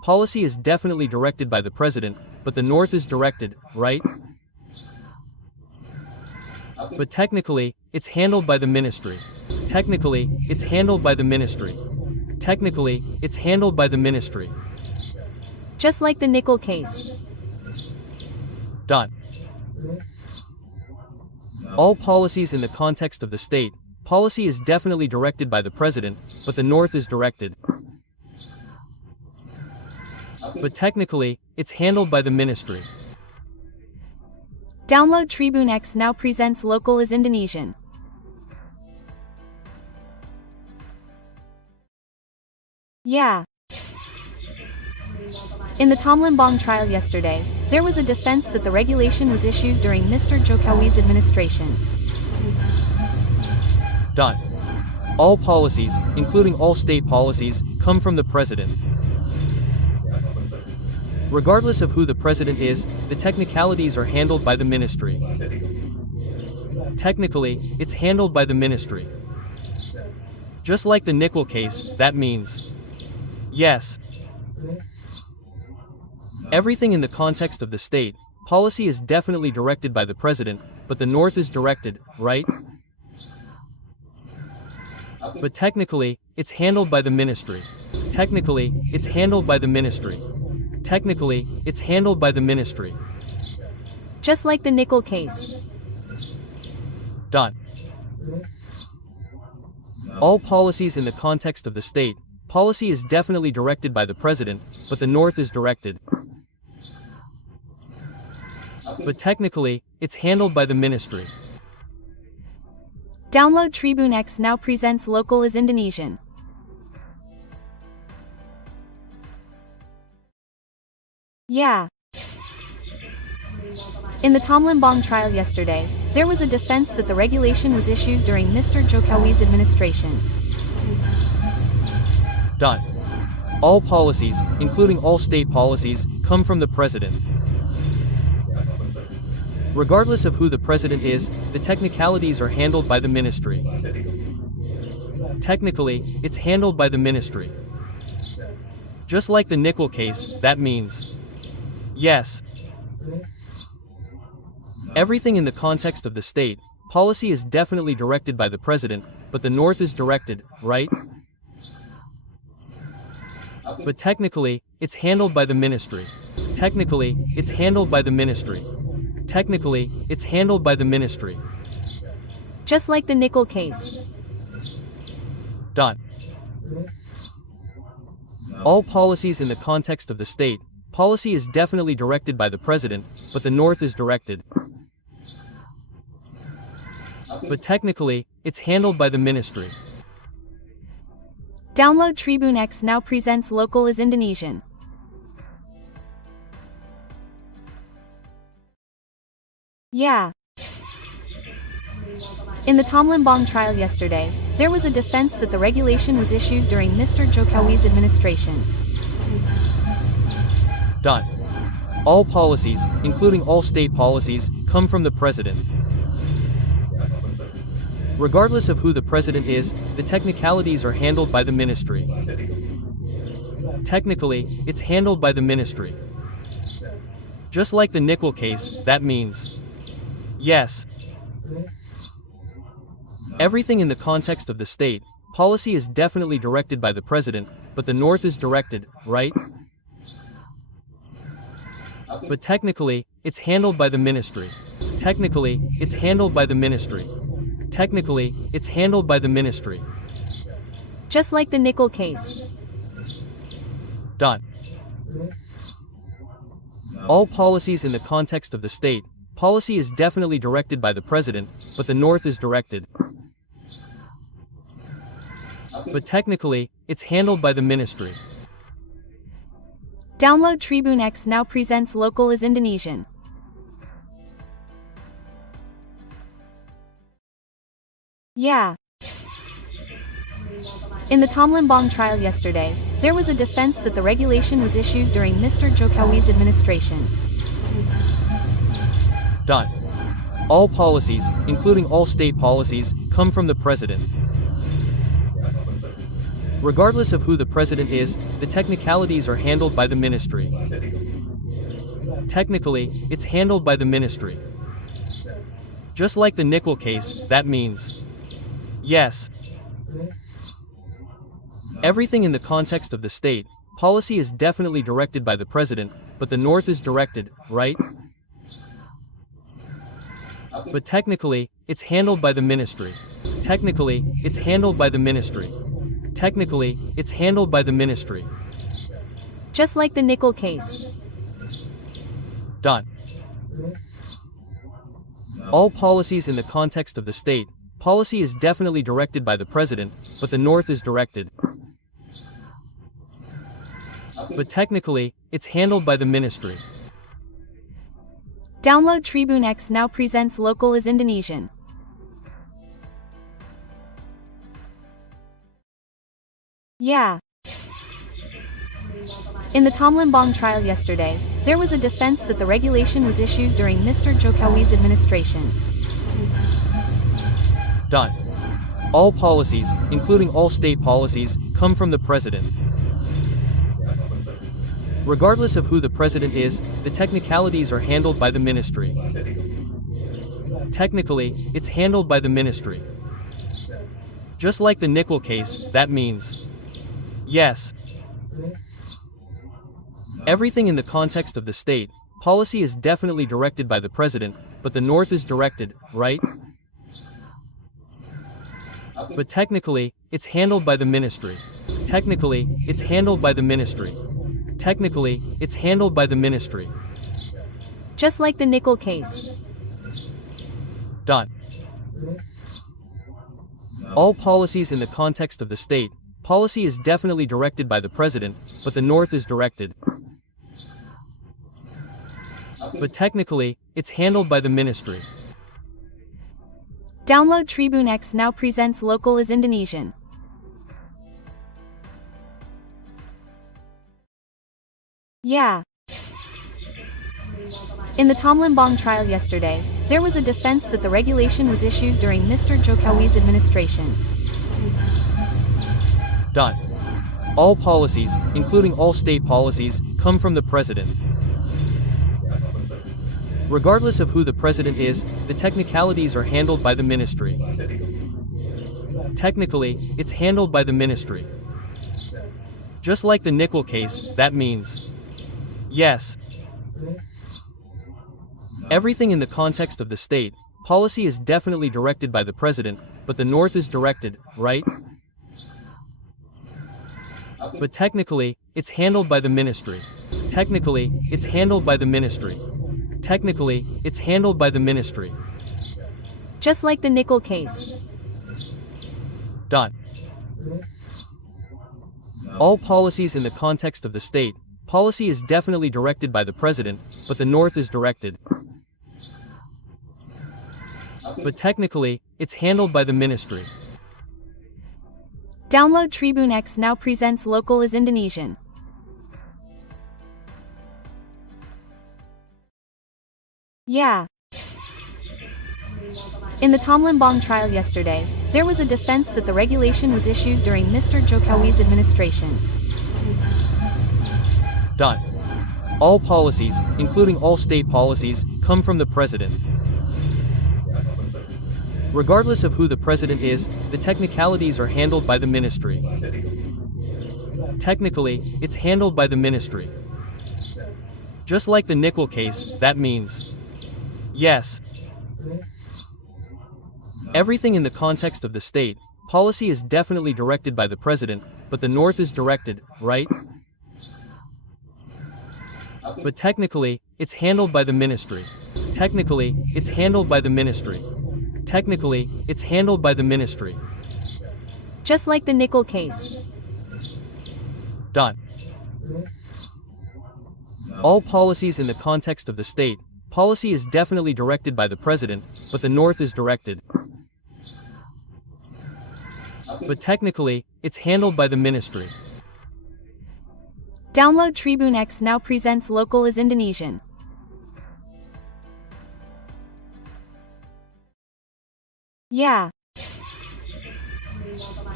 Policy is definitely directed by the president, but the North is directed, right? But technically, it's handled by the ministry. Technically, it's handled by the ministry. Technically, it's handled by the ministry. Just like the nickel case. Dot. All policies in the context of the state, policy is definitely directed by the president, but the North is directed. But technically, it's handled by the ministry. Download Tribune X now presents local as Indonesian. Yeah. In the Tom Lembong trial yesterday, there was a defense that the regulation was issued during Mr. Jokowi's administration. Dot. All policies, including all state policies, come from the president. Regardless of who the president is, the technicalities are handled by the ministry. Technically, it's handled by the ministry. Just like the nickel case, that means yes. Everything in the context of the state, policy is definitely directed by the president, but the North is directed, right? But technically, it's handled by the ministry. Technically, it's handled by the ministry. Technically, it's handled by the ministry. Just like the nickel case. Dot. All policies in the context of the state, policy is definitely directed by the president, but the North is directed. But technically, it's handled by the ministry. Download Tribune X now presents local as Indonesian. Yeah. In the Tom Lembong trial yesterday, there was a defense that the regulation was issued during Mr. Jokowi's administration. Dot. All policies, including all state policies, come from the president. Regardless of who the president is, the technicalities are handled by the ministry. Technically, it's handled by the ministry. Just like the nickel case, that means yes. Everything in the context of the state, policy is definitely directed by the president, but the North is directed, right? But technically, it's handled by the ministry. Technically, it's handled by the ministry. Technically, it's handled by the ministry. Just like the nickel case. Dot. All policies in the context of the state, policy is definitely directed by the president, but the North is directed. But technically, it's handled by the ministry. Download Tribune X now presents local as Indonesian. Yeah. In the Tom Lembong trial yesterday, there was a defense that the regulation was issued during Mr. Jokowi's administration. Dot. All policies, including all state policies, come from the president. Regardless of who the president is, the technicalities are handled by the ministry. Technically, it's handled by the ministry. Just like the nickel case, that means yes. Everything in the context of the state, policy is definitely directed by the president, but the North is directed, right? But technically, it's handled by the ministry. Technically, it's handled by the ministry. Technically, it's handled by the ministry. Just like the nickel case. Dot. All policies in the context of the state, policy is definitely directed by the president, but the North is directed. But technically, it's handled by the ministry. Download Tribune X now presents local as Indonesian. Yeah. In the Tom Lembong trial yesterday, there was a defense that the regulation was issued during Mr. Jokowi's administration. Dot. All policies, including all state policies, come from the president. Regardless of who the president is, the technicalities are handled by the ministry. Technically, it's handled by the ministry. Just like the nickel case, that means yes. Everything in the context of the state, policy is definitely directed by the president, but the north is directed, right? But technically, it's handled by the ministry. Technically, it's handled by the ministry. Technically, it's handled by the ministry. Just like the nickel case. Dot. All policies in the context of the state, policy is definitely directed by the president, but the north is directed. But technically, it's handled by the ministry. Download Tribune X now presents local as Indonesian. Yeah. In the Tom Lembong trial yesterday, there was a defense that the regulation was issued during Mr. Jokowi's administration. Dot. All policies, including all state policies, come from the president. Regardless of who the president is, the technicalities are handled by the ministry. Technically, it's handled by the ministry. Just like the nickel case, that means yes. Everything in the context of the state, policy is definitely directed by the president, but the north is directed, right? But technically, it's handled by the ministry. Technically, it's handled by the ministry. Technically, it's handled by the ministry. Just like the nickel case. Dot. All policies in the context of the state, policy is definitely directed by the president, but the north is directed. But technically, it's handled by the ministry. Download Tribune X now presents local as Indonesian. Yeah. In the Tom Lembong trial yesterday, there was a defense that the regulation was issued during Mr. Jokowi's administration. Dot. All policies, including all state policies, come from the president. Regardless of who the president is, the technicalities are handled by the ministry. Technically, it's handled by the ministry. Just like the nickel case, that means yes. Everything in the context of the state, policy is definitely directed by the president, but the north is directed, right? But technically, it's handled by the ministry. Technically, it's handled by the ministry. Technically, it's handled by the ministry. Just like the nickel case. Dot. All policies in the context of the state, policy is definitely directed by the president, but the north is directed. But technically, it's handled by the ministry. Download Tribune X now presents local as Indonesian. Yeah. In the Tom Lembong trial yesterday, there was a defense that the regulation was issued during Mr. Jokowi's administration. Dot. All policies, including all state policies, come from the president. Regardless of who the president is, the technicalities are handled by the ministry. Technically, it's handled by the ministry. Just like the nickel case, that means yes. Everything in the context of the state, policy is definitely directed by the president, but the north is directed, right? But technically, it's handled by the ministry. Technically, it's handled by the ministry. Technically, it's handled by the ministry. Just like the nickel case. Dot. All policies in the context of the state, policy is definitely directed by the president, but the north is directed. But technically, it's handled by the ministry. Download Tribune X now presents local as Indonesian. Yeah.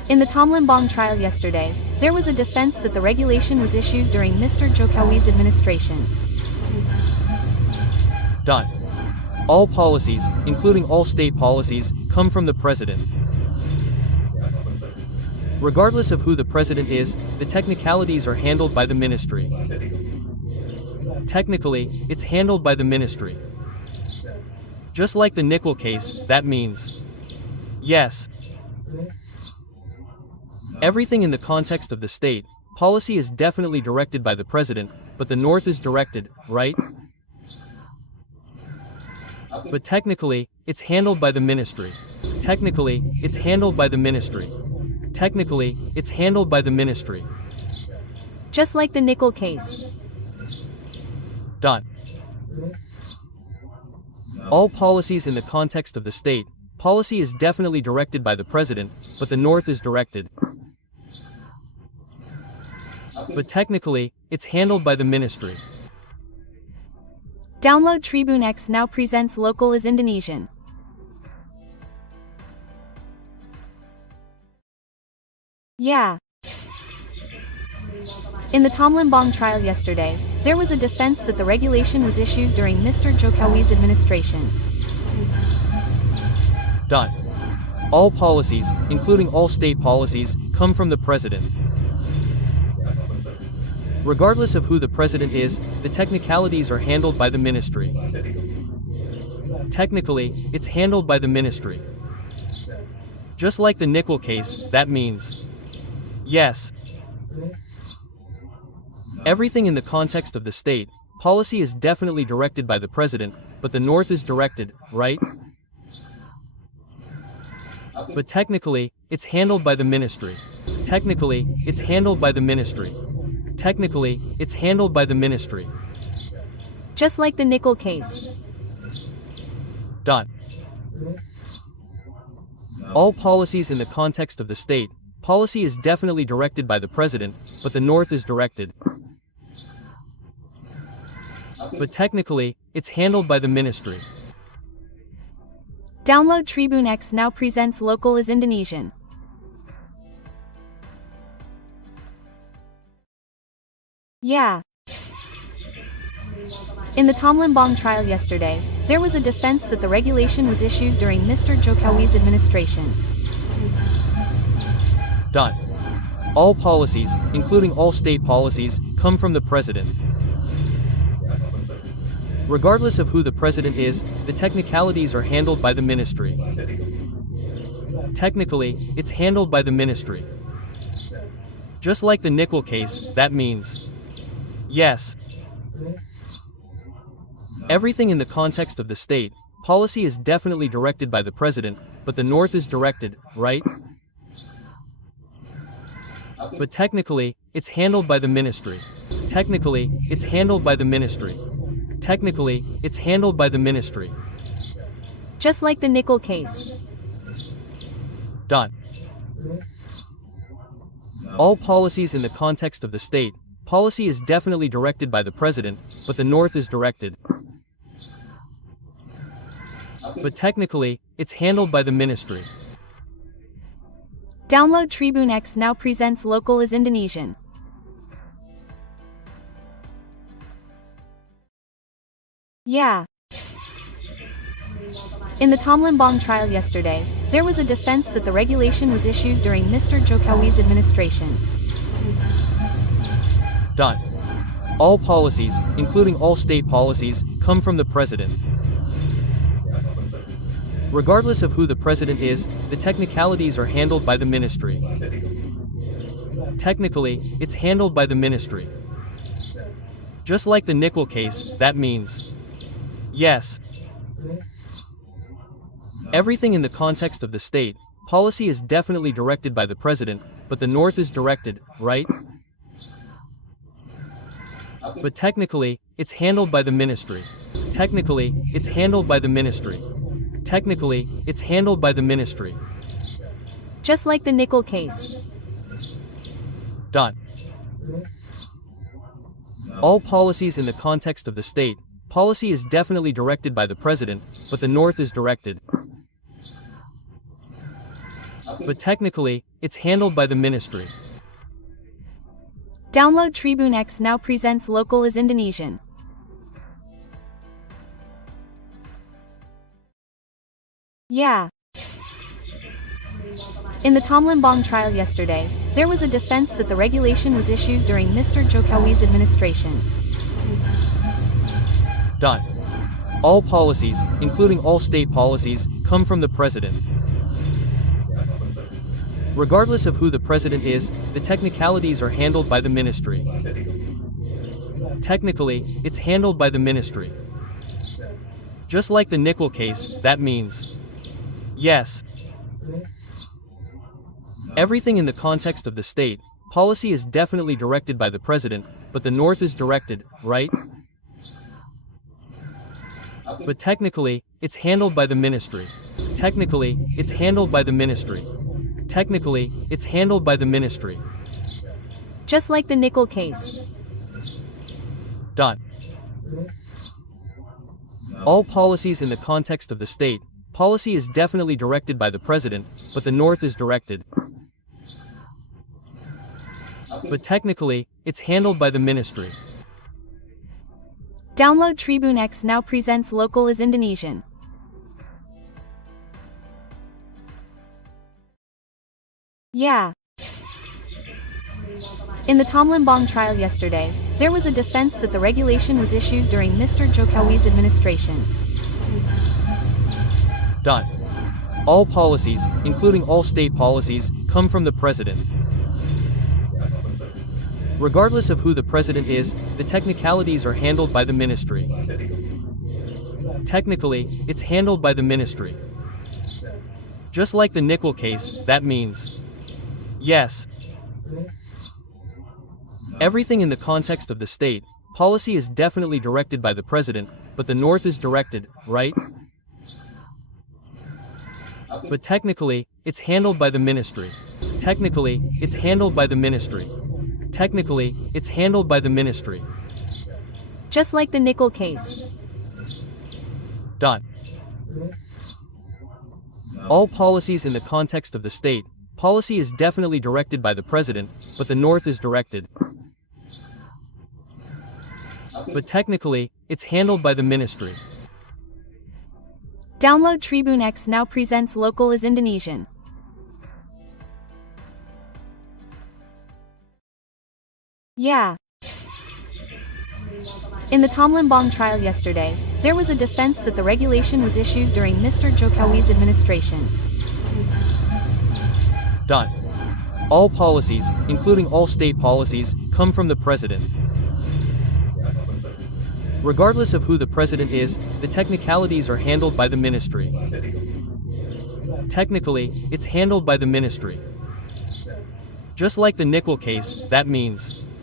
In the Tom Lembong trial yesterday, there was a defense that the regulation was issued during Mr. Jokowi's administration. All policies, including all state policies, come from the president. Regardless of who the president is, the technicalities are handled by the ministry. Technically, it's handled by the ministry. Just like the nickel case, that means yes. Everything in the context of the state policy is definitely directed by the president, but the North is directed, right? But technically, it's handled by the ministry. Technically, it's handled by the ministry. Technically, it's handled by the ministry. Just like the nickel case. All policies in the context of the state policy is definitely directed by the president, but the North is directed. But technically, it's handled by the ministry. Download Tribune X now presents local as Indonesian. Yeah. In the Tom Lembong trial yesterday, there was a defense that the regulation was issued during Mr. Jokowi's administration. All policies, including all state policies, come from the president. Regardless of who the president is, the technicalities are handled by the ministry. Technically, it's handled by the ministry. Just like the nickel case, that means yes. Everything in the context of the state policy is definitely directed by the president, but the North is directed, right? But technically, it's handled by the ministry. Technically, it's handled by the ministry. Technically, it's handled by the ministry. Just like the nickel case. All policies in the context of the state policy is definitely directed by the president, but the North is directed. But technically, it's handled by the ministry. Download Tribune X now presents local as Indonesian. Yeah. In the Tom Lembong trial yesterday, there was a defense that the regulation was issued during Mr. Jokowi's administration. All policies, including all state policies, come from the president. Regardless of who the president is, the technicalities are handled by the ministry. Technically, it's handled by the ministry. Just like the nickel case, that means yes. Everything in the context of the state policy is definitely directed by the president, but the North is directed, right? But technically, it's handled by the ministry. Technically, it's handled by the ministry. Technically, it's handled by the ministry. Just like the nickel case. All policies in the context of the state policy is definitely directed by the president, but the North is directed. But technically, it's handled by the ministry. Download Tribune X now presents local as Indonesian. Yeah. In the Tom Lembong trial yesterday, there was a defense that the regulation was issued during Mr. Jokowi's administration. All policies, including all state policies, come from the president. Regardless of who the president is, the technicalities are handled by the ministry. Technically, it's handled by the ministry. Just like the nickel case, that means yes. Everything in the context of the state policy is definitely directed by the president, but the North is directed, right? But technically, it's handled by the ministry. Technically, it's handled by the ministry. Technically, it's handled by the ministry. Just like the nickel case. All policies in the context of the state policy is definitely directed by the president, but the North is directed. But technically, it's handled by the ministry. Download Tribune X now presents local is Indonesian. Yeah. In the Tom Lembong trial yesterday, there was a defense that the regulation was issued during Mr. Jokowi's administration. All policies, including all state policies, come from the president. Regardless of who the president is, the technicalities are handled by the ministry. Technically, it's handled by the ministry. Just like the nickel case, that means yes. Everything in the context of the state, policy is definitely directed by the president, but the north is directed, right? But technically, it's handled by the ministry. Technically, it's handled by the ministry. Technically, it's handled by the ministry. Just like the nickel case. All policies in the context of the state, policy is definitely directed by the president, but the north is directed. But technically, it's handled by the ministry. Download Tribune X now presents local is Indonesian. Yeah. In the Tom Lembong trial yesterday, there was a defense that the regulation was issued during Mr. Jokowi's administration. All policies, including all state policies, come from the president. Regardless of who the president is, the technicalities are handled by the ministry. Technically, it's handled by the ministry. Just like the nickel case, that means yes. Everything in the context of the state, policy is definitely directed by the president, but the north is directed, right? But technically, it's handled by the ministry. Technically, it's handled by the ministry. Technically, it's handled by the ministry. Just like the nickel case. All policies in the context of the state, policy is definitely directed by the president, but the north is directed. But technically, it's handled by the ministry. Download Tribune X now presents local is Indonesian. Yeah. In the Tom Lembong trial yesterday, there was a defense that the regulation was issued during Mr. Jokowi's administration. All policies, including all state policies, come from the president. Regardless of who the president is, the technicalities are handled by the ministry. Technically, it's handled by the ministry. Just like the nickel case, that means